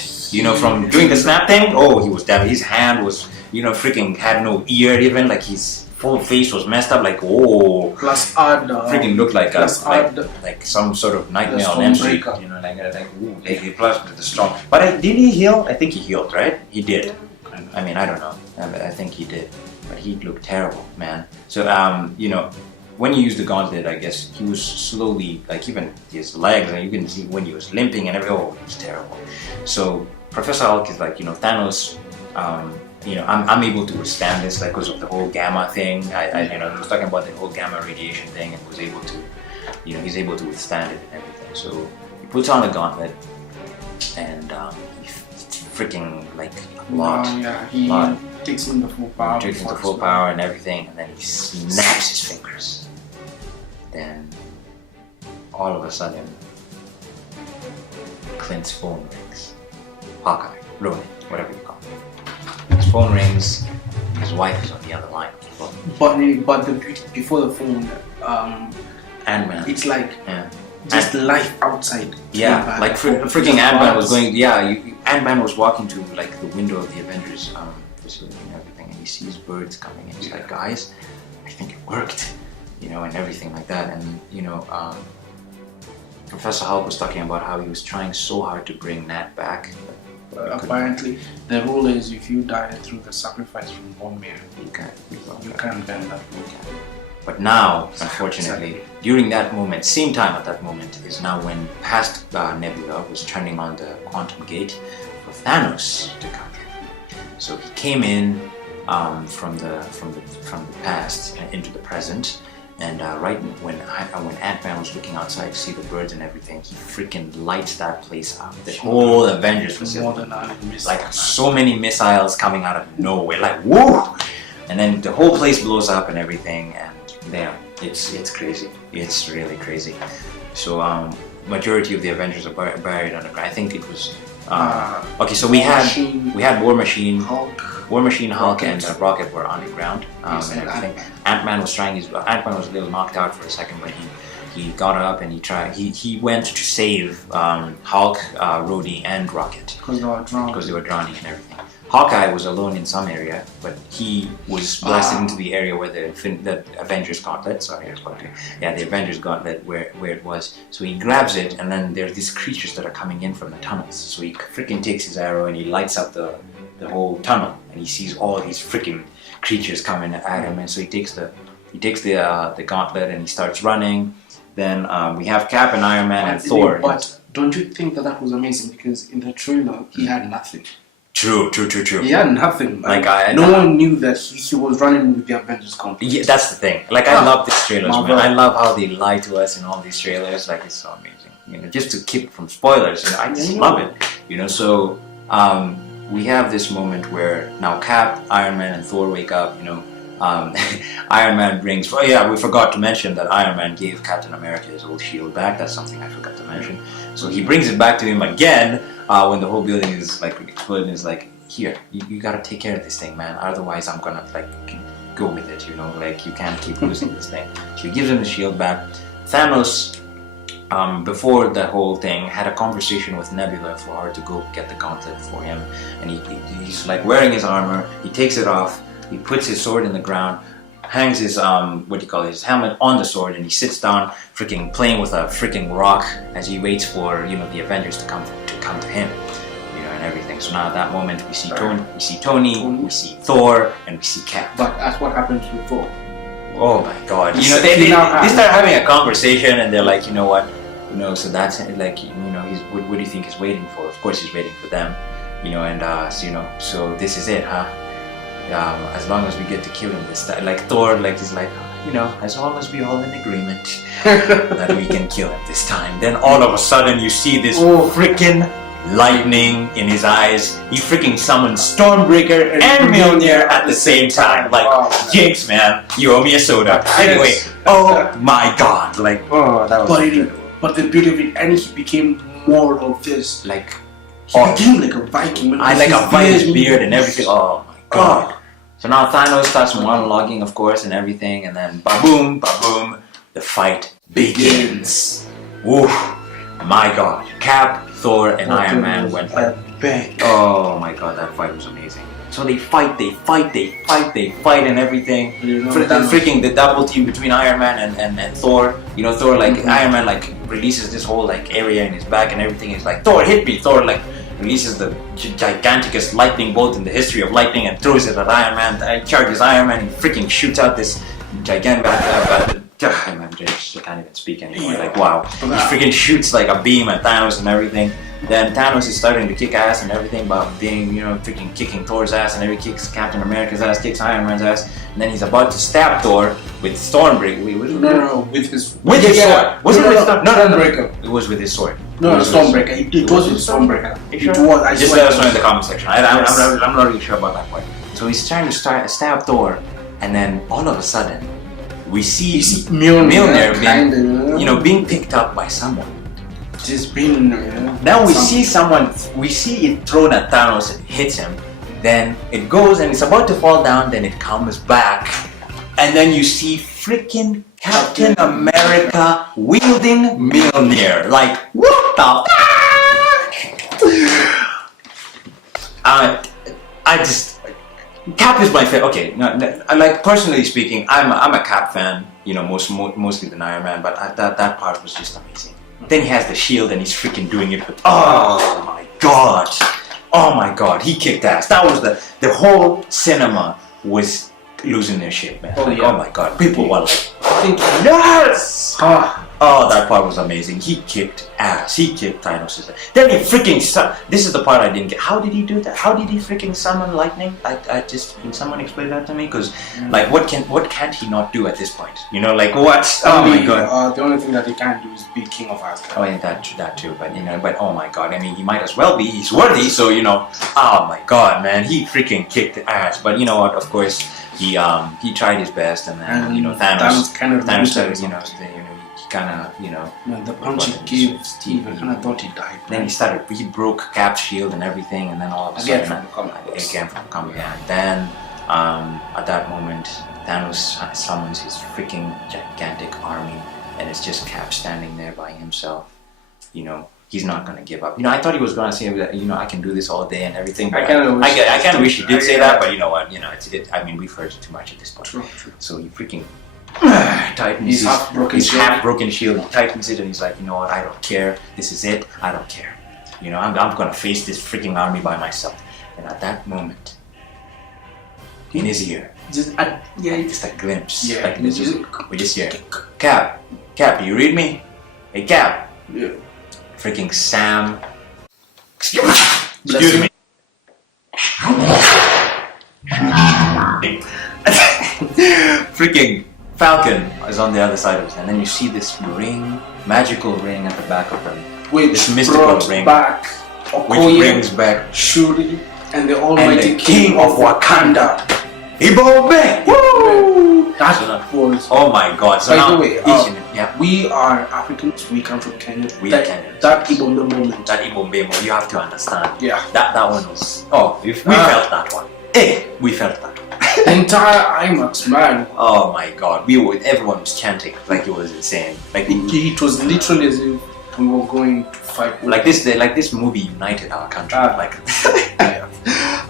From doing the snap thing. Oh, he was damaged. His hand was, freaking had no ear even. Like his full face was messed up. Like Plus add. Freaking looked like like some sort of nightmare on M Street. Plus the storm. But did he heal? I think he healed, right? He did. I mean, I don't know. I think he did. But he looked terrible, man. So when you use the gauntlet, I guess he was slowly, even his legs, and you can see when he was limping and everything. Oh, it was terrible. So Professor Hulk is like, Thanos. I'm able to withstand this, because of the whole gamma thing. I was talking about the whole gamma radiation thing, and was able to, he's able to withstand it and everything. So he puts on the gauntlet, and he freaking he takes in the full power. Takes in the full power and everything, and then he snaps his fingers. Then, all of a sudden, Clint's phone rings. Hawkeye, Ronin, whatever you call it. His phone rings. His wife is on the other line. But the beauty before the phone, Ant-Man. It's like just life outside. Yeah, like freaking Ant-Man was going. Yeah, Ant-Man was walking to the window of the Avengers facility and everything, and he sees birds coming in. He's like, guys, I think it worked, and everything like that. And Professor Hulk was talking about how he was trying so hard to bring Nat back. Apparently, the rule is if you die through the sacrifice from Vormir, you can't bend that rule. But now, unfortunately, during that moment, same time at that moment, is now when past Nebula was turning on the quantum gate for Thanos to come in. So he came in from the past into the present. And right when Ant-Man was looking outside to see the birds and everything, he freaking lights that place up. The whole Avengers facility. So many missiles coming out of nowhere. Like, whoa! And then the whole place blows up and everything. And damn, it's crazy. It's really crazy. So, majority of the Avengers are buried underground. I think it was... so we had War Machine, Hulk, and Rocket were underground, and everything. Ant-Man was a little knocked out for a second, but he got up and he went to save Hulk, Rhodey, and Rocket because they were drowning and everything. Hawkeye was alone in some area, but he was blasted into the area where the Avengers Gauntlet. The Avengers Gauntlet where it was. So he grabs it, and then there's these creatures that are coming in from the tunnels. So he freaking takes his arrow and he lights up the whole tunnel, and he sees all these freaking creatures coming at him. And so he takes the gauntlet and he starts running. Then we have Cap and Iron Man and Thor. But don't you think that was amazing? Because in the trailer he had nothing. True. He had nothing. No one knew that he was running with the Avengers Gauntlet. Yeah, that's the thing. I love these trailers, man. I love how they lie to us in all these trailers. It's so amazing. Just to keep from spoilers. I just love it. So we have this moment where now Cap, Iron Man, and Thor wake up. Iron Man brings. Oh yeah, we forgot to mention that Iron Man gave Captain America his old shield back. That's something I forgot to mention. So he brings it back to him again when the whole building is like exploding. Is like, here, you gotta take care of this thing, man. Otherwise, I'm gonna like go with it. Like you can't keep losing this thing. So he gives him the shield back. Thanos, before the whole thing, had a conversation with Nebula for her to go get the gauntlet for him, and he's like wearing his armor. He takes it off. He puts his sword in the ground, hangs his his helmet on the sword, and he sits down, freaking playing with a freaking rock as he waits for the Avengers to come to him, and everything. So now at that moment we see Tony, we see Thor, and we see Cap. But that's what happens with Thor. Oh my God! They start having a conversation, and they're like, so that's like, what do you think he's waiting for? Of course he's waiting for them, so this is it, huh? As long as we get to kill him this time, like Thor, he's like, as long as we all in agreement that we can kill him this time. Then all of a sudden you see this freaking lightning in his eyes. He freaking summons Stormbreaker and Mjolnir at the same time. Like, Jinx, man, you owe me a soda. Anyway, oh my God, that was. But the beauty of it, and he became more of this. He became like a Viking. Like a Viking beard and everything. Oh my God. So now Thanos starts monologuing, of course, and everything, and then ba-boom, the fight begins. Ooh, my God. Cap, Thor, and Iron Man went like, oh my God, that fight was amazing. So they fight, and everything. Freaking the double team between Iron Man and Thor. Thor, Iron Man, releases this whole, area in his back and everything. He's like, Thor, hit me. Thor, releases the giganticest lightning bolt in the history of lightning and throws it at Iron Man. Charges Iron Man and freaking shoots out this gigantic. I can't even speak anymore. Wow. He freaking shoots like a beam at Thanos and everything. Then Thanos is starting to kick ass and everything, about being, freaking kicking Thor's ass, and then he kicks Captain America's ass, kicks Iron Man's ass, and then he's about to stab Thor with Stormbreaker. No, with his sword. Was it with Stormbreaker? It was with his sword. No, Stormbreaker. It was with Stormbreaker. It was. Just let us know in the comment section. I'm not really sure about that part. So he's trying to stab Thor, and then all of a sudden, we see Mjolnir being picked up by someone. Just being. Now we see it thrown at Thanos and hits him. Then it goes and it's about to fall down. Then it comes back, and then you see freaking Captain America wielding Mjolnir. Like, what the fuck? Cap is my favorite. Okay, personally speaking, I'm a Cap fan. Mostly than Iron Man, but that part was just amazing. Then he has the shield and he's freaking doing it with. Oh my God, he kicked ass. That was the whole cinema was losing their shit, man. Oh my God, people were like, yes! Oh, that part was amazing. He kicked ass. He kicked Thanos' ass. Then he freaking this is the part I didn't get. How did he do that? How did he freaking summon lightning? Can someone explain that to me? Because what can't he not do at this point? What? Oh my God. The only thing that he can't do is be king of Asgard. Oh, yeah, that too. But oh my God. I mean, he might as well be. He's worthy. So oh my God, man. He freaking kicked ass. But you know what? Of course, he tried his best, and then Thanos kind of the punch he gave Steve, I kind of thought he died. Then he broke Cap's shield and everything, and then all of a sudden again from combat. And then at that moment, Thanos summons his freaking gigantic army, and it's just Cap standing there by himself. He's not gonna give up. I thought he was gonna say that. I can do this all day and everything. But I kind of wish he did say that. But you know what? I mean, we've heard too much at this point. True. So he freaking tightens his half-broken shield. He tightens it, and he's like, you know what? I don't care. This is it. I don't care. I'm gonna face this freaking army by myself. And at that moment, in his ear, just a glimpse. Yeah. We just hear, Cap, do you read me? Hey, Cap. Yeah. Freaking Sam. Excuse me. Freaking Falcon is on the other side of it, and then you see this ring, magical ring at the back of him. This mystical ring, which brings back Shuri. and the almighty king of Wakanda. Ibombe! Woo! That was. Oh my God! So by now, the way, yeah, we are Africans. We come from Kenya. we are Kenyans. That Ibombe moment. That Ibombe moment, you have to understand. Yeah. That one was. Oh, we felt that one. Hey, we felt that one. The entire IMAX, man. Oh my God! Everyone was chanting like it was insane. Like it was literally as if we were going to fight. Like this movie united our country.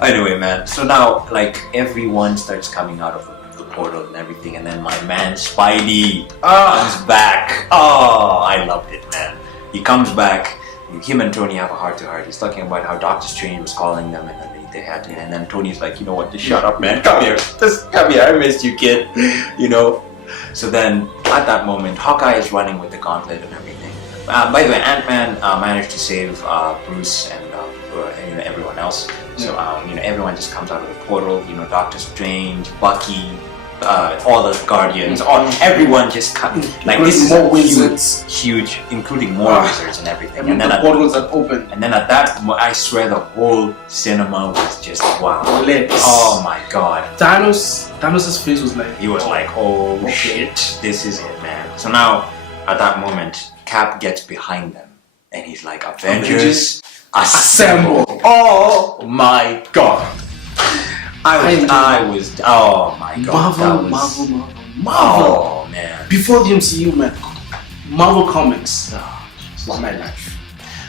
Anyway, man. So now, like, everyone starts coming out of the portal and everything, and then my man Spidey comes back. Oh, I loved it, man. He comes back. Him and Tony have a heart-to-heart. He's talking about how Doctor Strange was calling them, and then they had to. And then Tony's like, you know what? Just shut up, man. Come here. Just come here. I missed you, kid. You know. So then, at that moment, Hawkeye is running with the gauntlet and everything. By the way, Ant-Man managed to save Bruce and everyone else. So everyone just comes out of the portal. You know, Doctor Strange, Bucky, all the Guardians, everyone just comes. Like this is more wizards, huge, including more wizards and everything. And then the portals that open. And then at that, I swear the whole cinema was just wow. Lit. Oh my God. Thanos' face was like. He was like, oh shit, this is it, man. So now, at that moment, Cap gets behind them, and he's like, Avengers. Assemble! Oh my God! I was. Oh my God! Marvel. Oh man! Before the MCU, man, Marvel Comics was my life,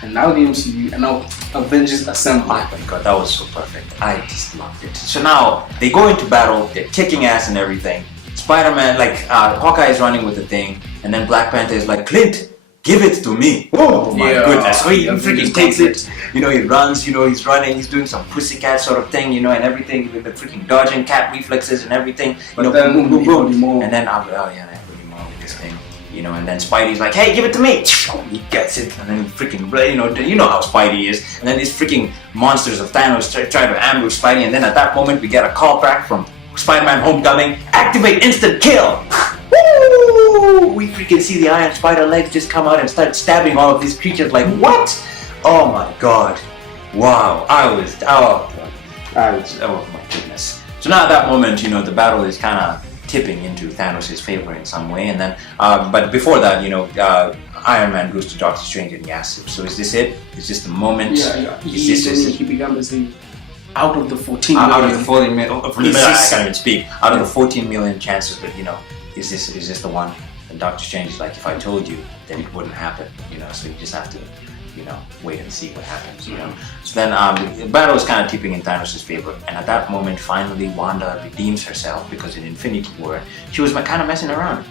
and now the MCU, and now Avengers Assemble. Oh my God, that was so perfect. I just loved it. So now they go into battle. They're kicking ass and everything. Spider-Man, like Hawkeye, is running with the thing, and then Black Panther is like, Clint, give it to me. Oh my goodness. So he freaking takes it. You know, he runs, you know, he's running, he's doing some pussycat sort of thing, you know, and everything with the freaking dodging cat reflexes and everything. You know, then boom, boom, boom. And then, with this thing. You know, and then Spidey's like, hey, give it to me. He gets it. And then freaking, you know how Spidey is. And then these freaking monsters of Thanos try to ambush Spidey. And then at that moment, we get a call back from Spider-Man Homecoming. Activate instant kill. Woo! We freaking see the Iron Spider legs just come out and start stabbing all of these creatures like, what? Oh my God. Wow. Oh my goodness. So now at that moment, you know, the battle is kind of tipping into Thanos' favor in some way. And then, but before that, you know, Iron Man goes to Doctor Strange and he asks him, so is this it? Is this the moment? Yeah. He began to say, out of the 14 million. Out of the 14 million. I can't even speak. Out of the 14 million chances, but you know, is this the one? And Doctor Strange is like, if I told you, then it wouldn't happen, you know, so you just have to, you know, wait and see what happens, you know. So then the battle is kind of tipping in Thanos' favor, and at that moment, finally, Wanda redeems herself, because in Infinity War, she was kind of messing around.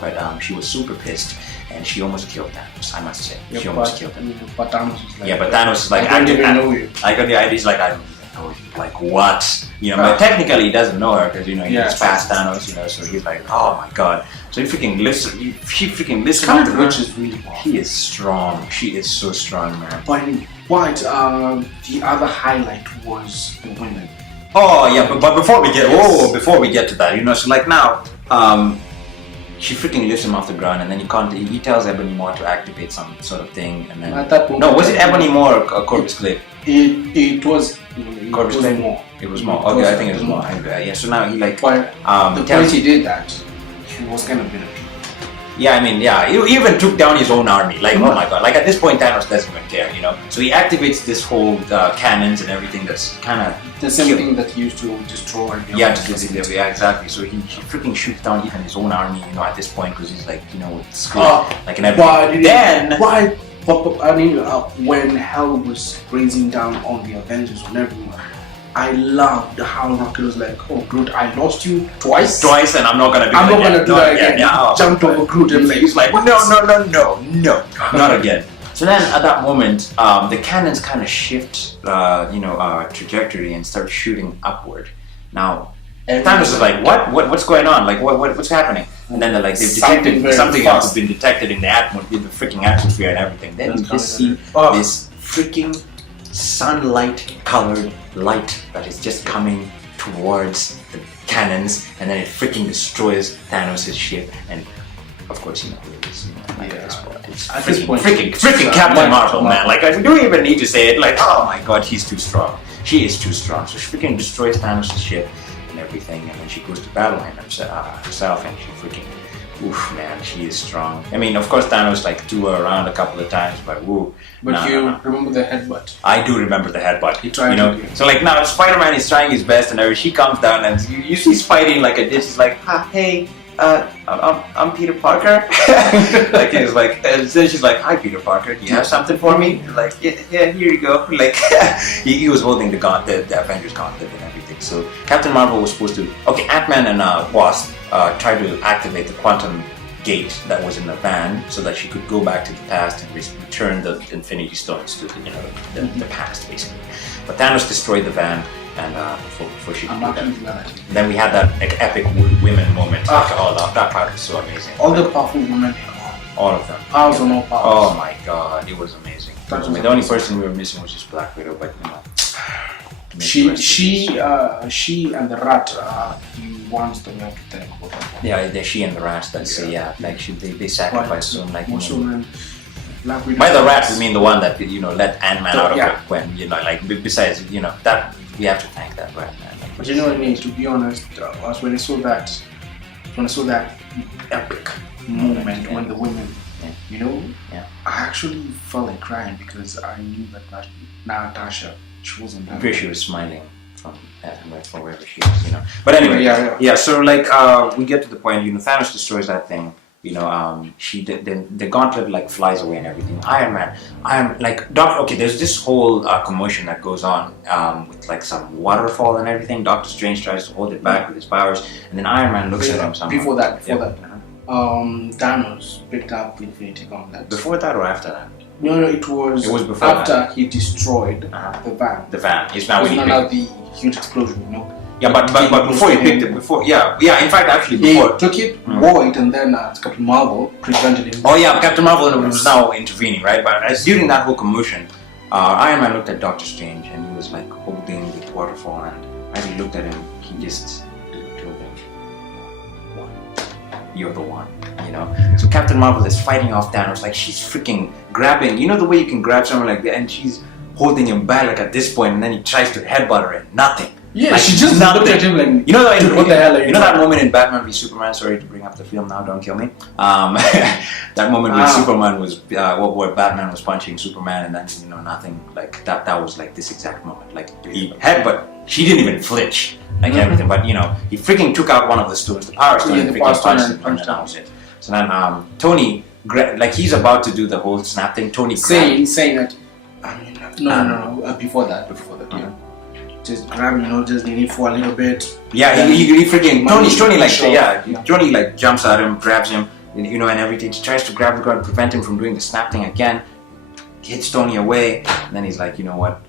But she was super pissed, and she almost killed Thanos, I must say. She almost killed him. But Thanos was like... Yeah, but Thanos is like... I don't even know you. I got the idea, he's like, I don't even know you. Like, what? You know, but technically he doesn't know her, because, you know, he's past Thanos, you know, so he's like, oh my God. So she freaking listens to her. Which is really wild. He is strong. She is so strong, man. But the other highlight was the women. Oh yeah, but before we get to that, you know, so like now, she freaking lifts him off the ground, and then he tells Ebony Maw to activate some sort of thing, and then was it Ebony Maw or Corvus Glaive? It was Corvus Glaive. It was Maw. Okay, I think it was Maw. Yeah, so now he like the point he did that, he was gonna be the people. Yeah, I mean, yeah, he even took down his own army. Like, oh my God! Like at this point, Thanos doesn't even care, you know. So he activates this whole cannons and everything that's kind of the same thing that he used to destroy. Yeah, exactly. So he freaking shoots down even his own army, you know, at this point, because he's like, you know, screwed, like and everything. But I mean, when hell was raising down on the Avengers, on everyone, I loved how Rocket was like, oh Groot, I lost you twice, and I'm not gonna do that again. Yeah, jumped over Groot and he's like, no, not again. So then at that moment, the cannons kind of shift, trajectory and start shooting upward. Now, Thanos is like, what's going on? Like, what's happening? And then they're like, they've detected something else has been detected in the freaking atmosphere and everything. Then you just see this freaking sunlight-colored light that is just coming towards the cannons, and then it freaking destroys Thanos' ship. And of course, you know who it is. At this point, freaking Captain Marvel, man. Like, I don't even need to say it. Like, oh my God, he's too strong. she is too strong. So she freaking destroys Thanos' ship and everything, and then she goes to battle him herself, and she freaking, oof, man, she is strong. I mean, of course, Thanos like threw her around a couple of times, but woo. But remember the headbutt? I do remember the headbutt. He tried to. So like now, Spider-Man is trying his best, and she comes down, and you see fighting like a ditch. She's like, hey. I'm Peter Parker. Like he's like, and then she's like, hi Peter Parker, do you have something for me? Like, yeah, here you go. Like he was holding the gauntlet, the Avengers gauntlet and everything. So Captain Marvel was supposed to, Ant-Man and Wasp tried to activate the quantum gate that was in the van so that she could go back to the past and return the Infinity Stones to the past basically. But Thanos destroyed the van. And before she could do that. Then we had that like, epic women moment. That part was so amazing. All the powerful women. All of them. Powers or no powers. Oh my god, it was amazing. The only person we were missing was just Black Widow, but she and the Rat are the ones that we have to thank for. Yeah, she and the Rat. That's like they sacrificed them. Like by the Rat, we mean the one that let Ant-Man out of it when besides that. We have to thank that Rat, man. But you know what I mean? To be honest, when I saw that epic moment when the women, I actually felt like crying because I knew that Natasha, she wasn't there. I'm pretty sure she was smiling from wherever she is, But anyway, so like we get to the point, Thanos destroys that thing. The gauntlet like flies away and everything. Iron Man, like there's this whole commotion that goes on with like some waterfall and everything. Doctor Strange tries to hold it back with his powers, and then Iron Man looks at him somehow. Before that, Thanos picked up Infinity Gauntlet. Before that or after that? No, it was before after he destroyed the van. The van. It's now when the huge explosion, Yeah, but before he picked it, in fact, actually before. He took it, wore it, and then Captain Marvel prevented him. Oh yeah, Captain Marvel was now intervening, right? But during that whole commotion, Iron Man looked at Doctor Strange and he was like holding the waterfall, and as he looked at him, he just told him, "You're the one." So Captain Marvel is fighting off Thanos, like she's freaking grabbing. The way you can grab someone like that, and she's holding him back like at this point, and then he tries to headbutt her and nothing. Yeah, like, she just looked at him like, what the hell are you that moment in Batman v Superman, sorry to bring up the film now, don't kill me. That moment when Superman was, where Batman was punching Superman and then, nothing, like that was like this exact moment. Like, he headbutt, she didn't even flinch, like everything, but he freaking took out one of the stones, the Power Stone, and freaking punched him, and that was it. So then, Tony, like he's about to do the whole snap thing, Tony saying that, no, before that, just grab, just lean it for a little bit. Yeah, he freaking Tony like jumps at him, grabs him, and everything. He tries to grab the guard, prevent him from doing the snap thing again. Hits Tony away, and then he's like, you know what?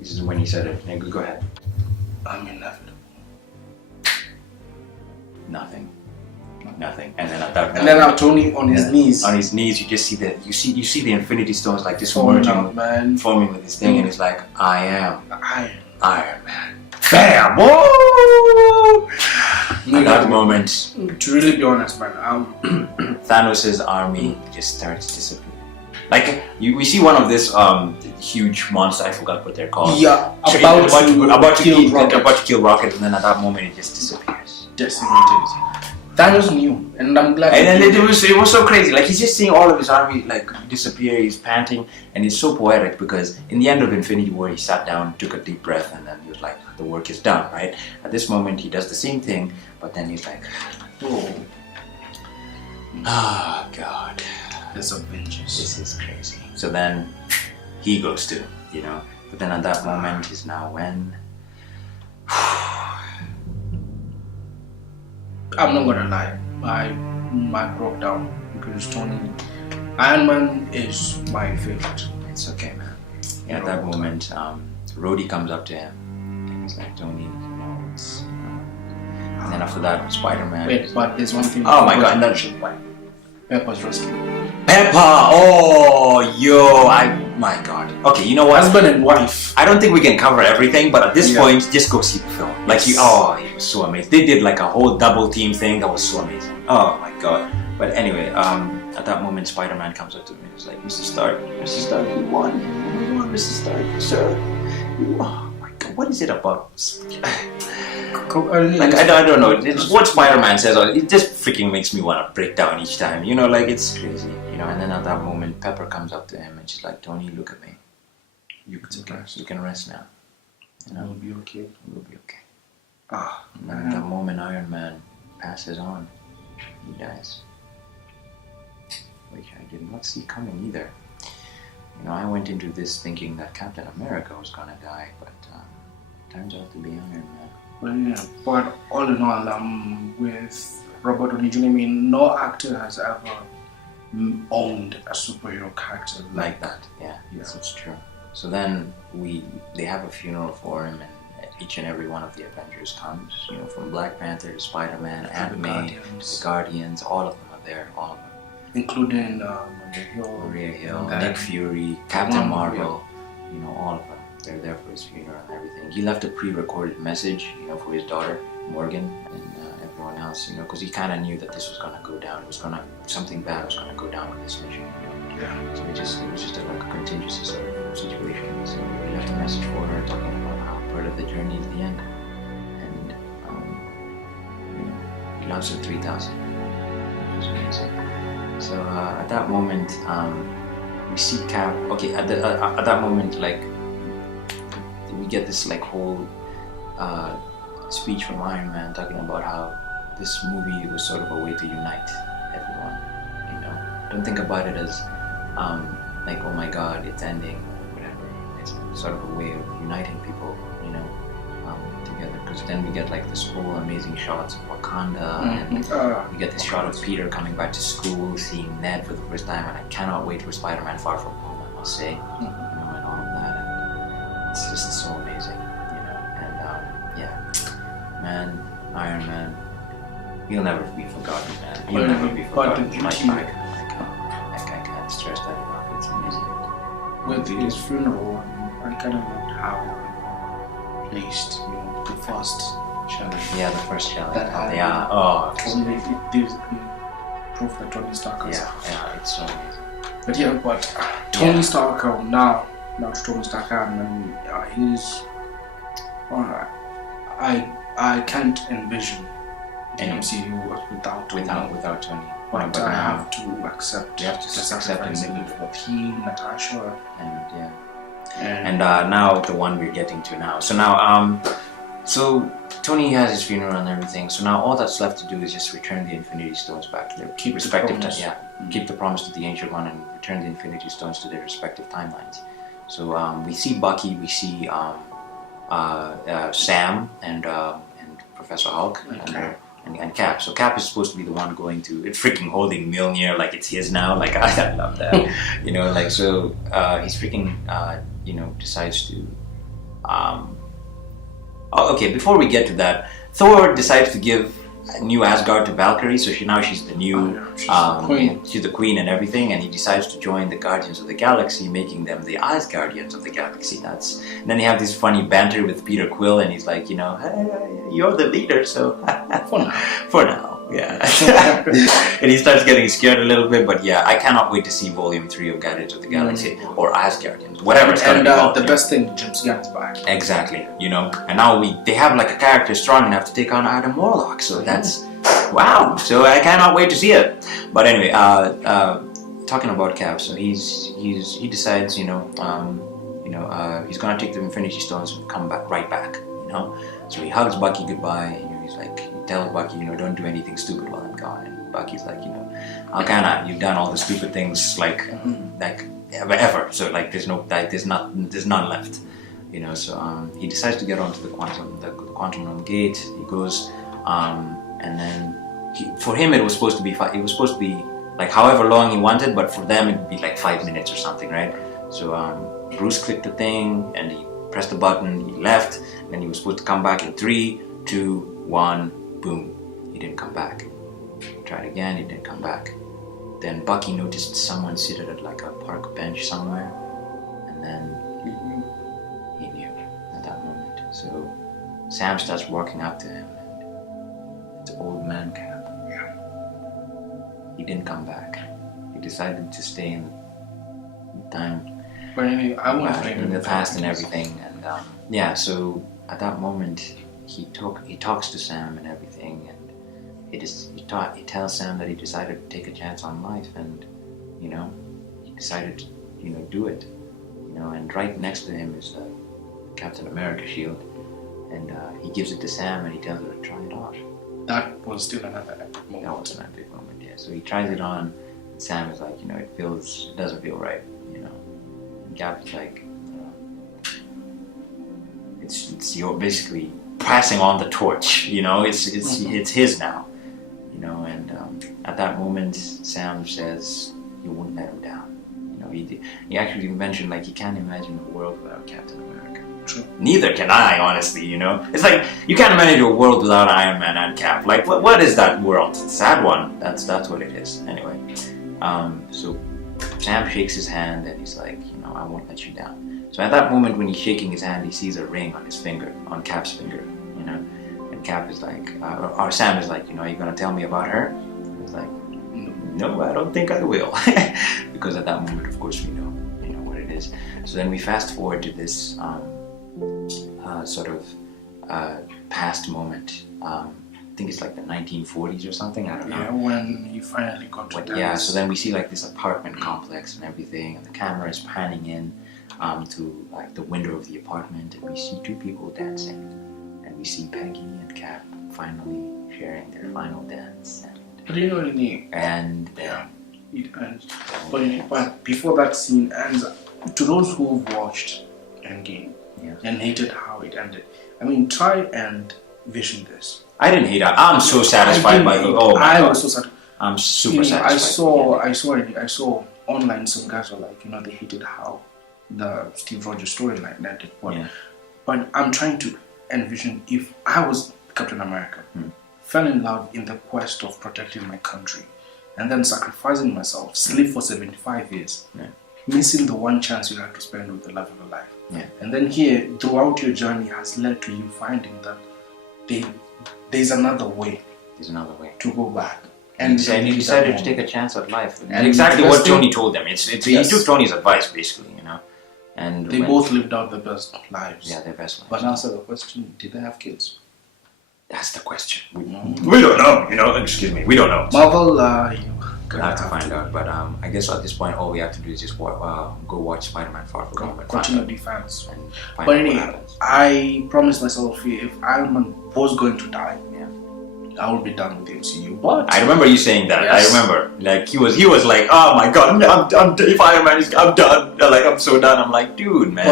This is when he said it. Go ahead. I'm inevitable. Nothing. And then at that point, and then now Tony on his knees. On his knees, you just see you see the Infinity Stones like just merging, forming with this thing, and it's like, I am Iron Man. Bam! Whoa! At that moment, to really be honest, man, Thanos' army just starts disappearing. Like we see one of this huge monster, I forgot what they're called. Yeah, about to kill Rocket, and then at that moment it just disappears. Decimated. Thanos knew, and I'm glad. And then it was so crazy. Like he's just seeing all of his army like disappear. He's panting, and it's so poetic because in the end of Infinity War, he sat down, took a deep breath, and then he was like, "The work is done." Right? At this moment, he does the same thing, but then he's like, "Oh, God, there's Avengers. This is crazy." So then he goes to, But then at that moment is now when. I'm not gonna lie, I broke down because Iron Man is my favorite. It's okay, man. Yeah, at that moment, Rhodey comes up to him and he's like, Tony, and then after that, Spider-Man. Wait, but there's one thing. Oh my God, Pepper's rescue. Pepper! Oh, my God. Okay, you know what? Husband and wife. I don't think we can cover everything, but at this point, just go see the film. Like, it was so amazing. They did like a whole double team thing that was so amazing. Oh my God. But anyway, at that moment, Spider-Man comes up to me and he's like, Mr. Stark, you won, Mr. Stark, sir. Oh my God. what is it about? Like I don't know. It's what Spider-Man says. It just freaking makes me want to break down each time. You know, like it's crazy. You know, and then at that moment, Pepper comes up to him and she's like, "Tony, look at me. It's okay. You can rest now. You know, We'll be okay. We'll be okay." Ah, and at that moment, Iron Man passes on. He dies, which I did not see coming either. You know, I went into this thinking that Captain America was gonna die, but it turns out to be Iron Man. Well, yeah, but all in all, with Robert Downey Jr., I mean, no actor has ever owned a superhero character like that. Yeah, yes, it's true. So then they have a funeral for him, and each and every one of the Avengers comes. You know, from Black Panther to Spider-Man, Ant-Man, the Guardians, all of them are there. All of them, including Maria Hill, Nick Fury, Captain Marvel. You know, all of them. They're there for his funeral and everything. He left a pre-recorded message, you know, for his daughter Morgan and everyone else, you know, because he kind of knew that this was gonna go down. Something bad was gonna go down with this mission. You know? Yeah. So it was just like a contingency sort of situation. So he left a message for her talking about how part of the journey is the end, and you know, he loves her 3,000. It was amazing. So at that moment, we see Cap. Okay, at that moment, like, we get this like whole speech from Iron Man talking about how this movie was sort of a way to unite everyone. You know, don't think about it as like, oh my God, it's ending, whatever. It's sort of a way of uniting people, you know, together. Because then we get like this whole amazing shots of Wakanda, and we get this shot of Peter coming back to school, seeing Ned for the first time, and I cannot wait for Spider-Man Far From Home, I must say. You know, and all of that. And it's just so amazing, you know. And yeah, man, Iron Man, he'll never be forgotten, man. He'll never be forgotten. Like, I can't stress that enough. It's amazing. With his funeral, I kind of loved how he placed, you know, the first challenge. Yeah, the first challenge. Yeah. Oh, Tony, it proved that Tony Stark was. Yeah, it's so amazing. But yeah, but Tony Stark now to Tony Stark, and he's. I can't envision the MCU without Tony. But I have to accept. You have to accept him for him, Natasha, and now the one we're getting to now. So now, so Tony has his funeral and everything. So now all that's left to do is just return the Infinity Stones back to their respective keep the promise to the Ancient One, and return the Infinity Stones to their respective timelines. So we see Bucky, we see Sam and Professor Hulk and Cap. So Cap is supposed to be the one going to freaking holding Mjolnir like it's his now. Like I love that, you know. Like so, he's freaking you know, decides to. Okay, before we get to that, Thor decides to give New Asgard to Valkyrie, so she's the new she's the queen and everything, and he decides to join the Guardians of the Galaxy, making them the Asgardians of the Galaxy. And then they have this funny banter with Peter Quill, and he's like, you know, hey, you're the leader, so for now. Yeah. And he starts getting scared a little bit, but yeah, I cannot wait to see Volume 3 of Guardians of the Galaxy, or Asgardians, whatever it's going to be called. The best thing, James Gunn is back. Exactly, you know, and now they have like a character strong enough to take on Adam Warlock, so that's, wow, so I cannot wait to see it. But anyway, talking about Cap, so he decides, he's going to take the Infinity Stones and come right back, you know, so he hugs Bucky goodbye, and he's like, tell Bucky, you know, don't do anything stupid while I'm gone. And Bucky's like, you know, how can I? You've done all the stupid things like ever. So like, there's none left, you know. So he decides to get onto the quantum realm gate. He goes, and then for him it was supposed to be like however long he wanted, but for them it would be like 5 minutes or something, right? So Bruce clicked the thing and he pressed the button. He left, and then he was supposed to come back in 3, 2, 1. Boom, he didn't come back. Tried again, he didn't come back. Then Bucky noticed someone seated at like a park bench somewhere, and then he knew at that moment. So Sam starts walking up to him, and it's old man Cap. He didn't come back. He decided to stay in time, but anyway, I want to in the past and everything, and yeah, so at that moment he talks to Sam and everything, and he tells Sam that he decided to take a chance on life, and he decided to do it, and right next to him is Captain America shield, and he gives it to Sam and he tells her to try it on. That was still another epic moment. That was an epic moment, yeah. So he tries it on, and Sam is like, it doesn't feel right, and Cap is like, it's you're basically passing on the torch, it's his now, and at that moment Sam says he won't let him down. He actually mentioned like he can't imagine a world without Captain America. True. Neither can I, honestly. It's like you can't imagine a world without Iron Man and Cap. Like what is that world? Sad one. That's what it is. Anyway, so Sam shakes his hand and he's like, I won't let you down. So at that moment when he's shaking his hand, he sees a ring on his finger, on Cap's finger. And Cap is like, or Sam is like, are you gonna tell me about her? He's like, no, I don't think I will. Because at that moment, of course, we know what it is. So then we fast forward to this sort of past moment. I think it's like the 1940s or something. I don't know. Yeah, when he finally got to dance. Yeah, so then we see like this apartment complex and everything, and the camera is panning in to like the window of the apartment, and we see two people dancing, and we see Peggy and Cap finally sharing their final dance. But anything? And yeah, it ends. But before that scene ends, to those who've watched Endgame and hated how it ended, I mean, try and vision this. I didn't hate it. I'm so satisfied by the. Oh my God. Was so sad. I'm super satisfied. I saw online some guys were like, they hated how the Steve Rogers storyline ended. But I'm trying to envision if I was Captain America. Fell in love in the quest of protecting my country, and then sacrificing myself, sleep for 75 years, missing the one chance you have to spend with the love of your life. And then here, throughout your journey has led to you finding that there's another way. There's another way to go back. And you decided to take a chance at life. And exactly what Tony told them. He took Tony's advice, basically, And they both lived out their best lives. Yeah, their best lives. But answer the question, did they have kids? That's the question. We don't know, excuse me, we don't know. Marvel, we'll have to find out. But I guess at this point, all we have to do is just go watch Spider-Man Far From Home. Continue to be fans. But anyway, I promised myself if Iron Man was going to die, I will be done with the MCU. But I remember you saying that. Yes. I remember, like he was like, "Oh my God, I'm if Iron Man is, I'm done. Like I'm so done." I'm like, dude, man.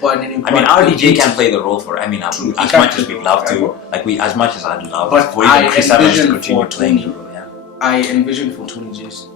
But RDJ can play the role for. I mean, as much as we'd love to, as much as I'd love, but for even Chris Evans to continue playing the role. Yeah. I envision for Tony just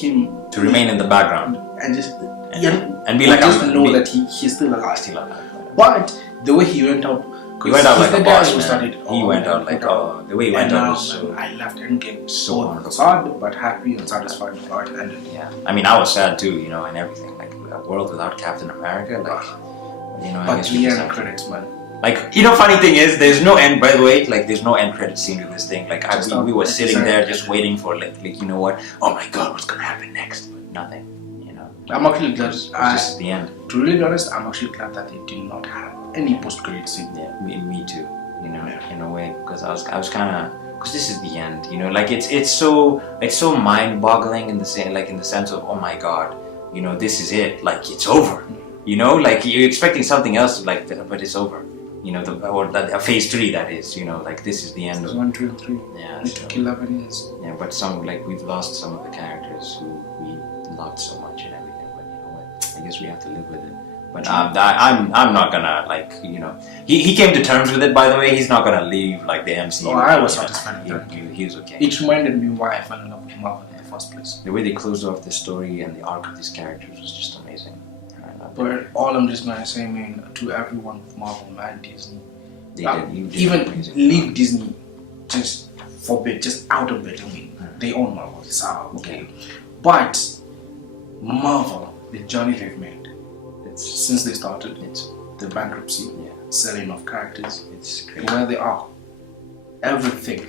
him to remain in the background and just and be like, just know that he's still alive. But the way he went out. He went out like a boss, He went out like, the way he went out was so... I left Endgame so sad, but happy and satisfied with how it ended. Yeah, I mean, I was sad too, and everything. Like, a world without Captain America, like, I but guess the end credits, man. Like, funny thing is, there's no end, by the way, like, there's no end credit scene to this thing. Like, we were sitting there just waiting for, like, you know what? Oh my God, what's gonna happen next? But nothing, I'm actually glad. Just the end. To really be honest, I'm actually glad that they did not have any post-credit scene. Yeah, me too. In a way, because I was kind of, because this is the end. Like it's so mind-boggling in the sense of, oh my God, this is it. Like it's over. Like you're expecting something else, like, but it's over. Phase 3, that is. Like this is the end of 1, 2, and 3. Yeah. It took 11 years. Yeah, but we've lost some of the characters who we loved so much and everything. But you know what? I guess we have to live with it. But I'm not gonna he came to terms with it, by the way. He's not gonna leave like the MCU. Oh, I was satisfied with that. He was okay. It reminded me why I fell in love with Marvel in the first place. The way they closed off the story and the arc of these characters was just amazing. But all I'm just gonna say, man, to everyone with Marvel, man, Disney, even leave Disney, just forbid, just out of it. I mean, they own Marvel, so okay. But Marvel, the journey they've made. Since they started, it's the bankruptcy, selling of characters, it's crazy. Where they are, everything.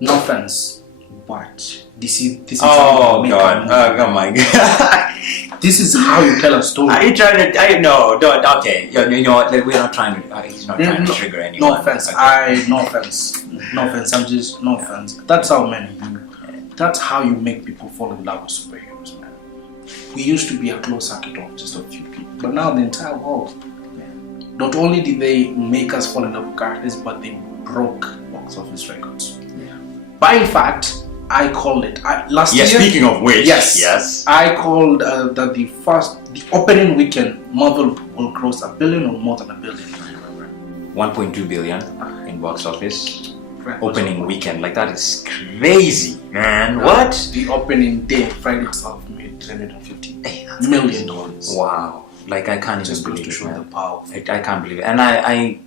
No offense Watch. This is Oh how you make God! a Oh my God! This is how you tell a story. Are you trying to? No, don't. Okay, you know what? Like, we're not trying to. He's not trying to trigger anyone. No offense. Okay. No offense. No offense. I'm just no offense. That's how many. That's how you make people fall in love with superheroes, man. We used to be a close circuit of just a few people, but now the entire world. Not only did they make us fall in love with characters, but they broke box office records. Yeah. But in fact, I called it last year. Speaking of which, yes, I called that the opening weekend, Marvel will gross $1 billion or more than $1 billion. 1.2 billion in box office. Opening weekend, like that is crazy, man. What? The opening day, Friday itself, made $350 million. Wow. Like, I can't Just even goes believe to it, show man. the power. I can't believe it. And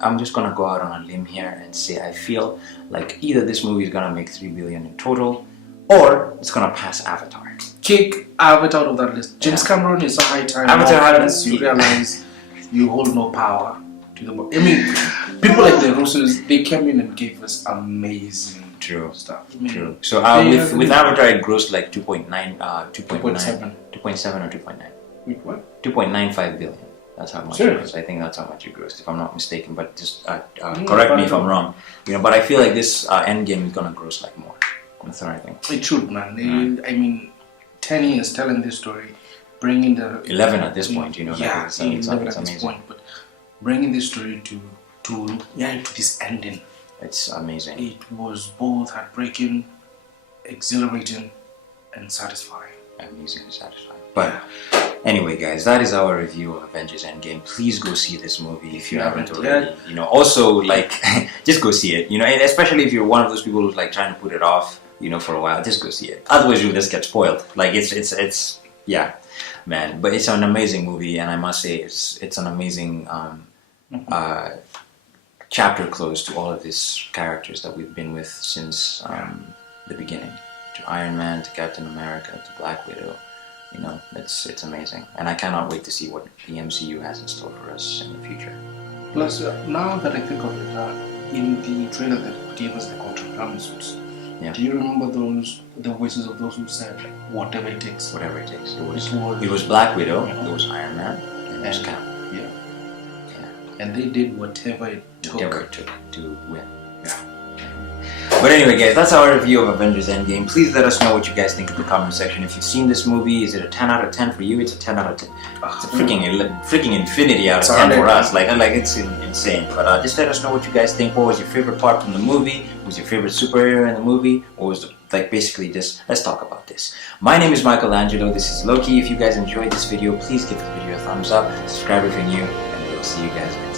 I'm just gonna go out on a limb here and say I feel like either this movie is gonna make 3 billion in total, or it's gonna pass Avatar. Kick Avatar out of that list. James Cameron is a high time. Avatar happens. You realize you hold no power to the. I mean, people like the Russos, they came in and gave us amazing stuff. I mean, True. So with Avatar, it grossed like 2.9, 2.7 or 2.9. Wait, what? 2.95 billion. That's how much it grossed. I think that's how much it grossed, if I'm not mistaken. But just correct me if I'm wrong. You know, but I feel like this Endgame is gonna gross like more. That's what I think. It should, man. I mean, 10 years telling this story, bringing the 11 at this point. You know, yeah, it's 11 at amazing. this point, but bringing this story to this ending. It's amazing. It was both heartbreaking, exhilarating, and satisfying. Amazing and satisfying. But anyway, guys, that is our review of Avengers Endgame. Please go see this movie if you haven't already. You know, also, like, just go see it. You know, and especially if you're one of those people who's like trying to put it off, you know, for a while, just go see it. Otherwise, you'll just get spoiled. Like, it's yeah, man. But it's an amazing movie, and I must say, it's an amazing chapter close to all of these characters that we've been with since the beginning. To Iron Man, to Captain America, to Black Widow. You know, it's amazing. And I cannot wait to see what the MCU has in store for us in the future. Plus, now that I think of it, in the trailer that gave us the contract suits, do you remember the voices of those who said, whatever it takes? Whatever it takes. It was Black Widow, it was Iron Man, and it was Cap. Yeah. And they did whatever it took. Whatever it took to win. Yeah. But anyway, guys, that's our review of Avengers Endgame. Please let us know what you guys think in the comment section. If you've seen this movie, is it a 10 out of 10 for you? It's a 10 out of 10. It's a freaking infinity out of 10 for us. Like it's insane. But just let us know what you guys think. What was your favorite part from the movie? What was your favorite superhero in the movie? What was basically just, let's talk about this. My name is Michelangelo. This is Loki. If you guys enjoyed this video, please give the video a thumbs up. Subscribe if you're new, and we'll see you guys next time.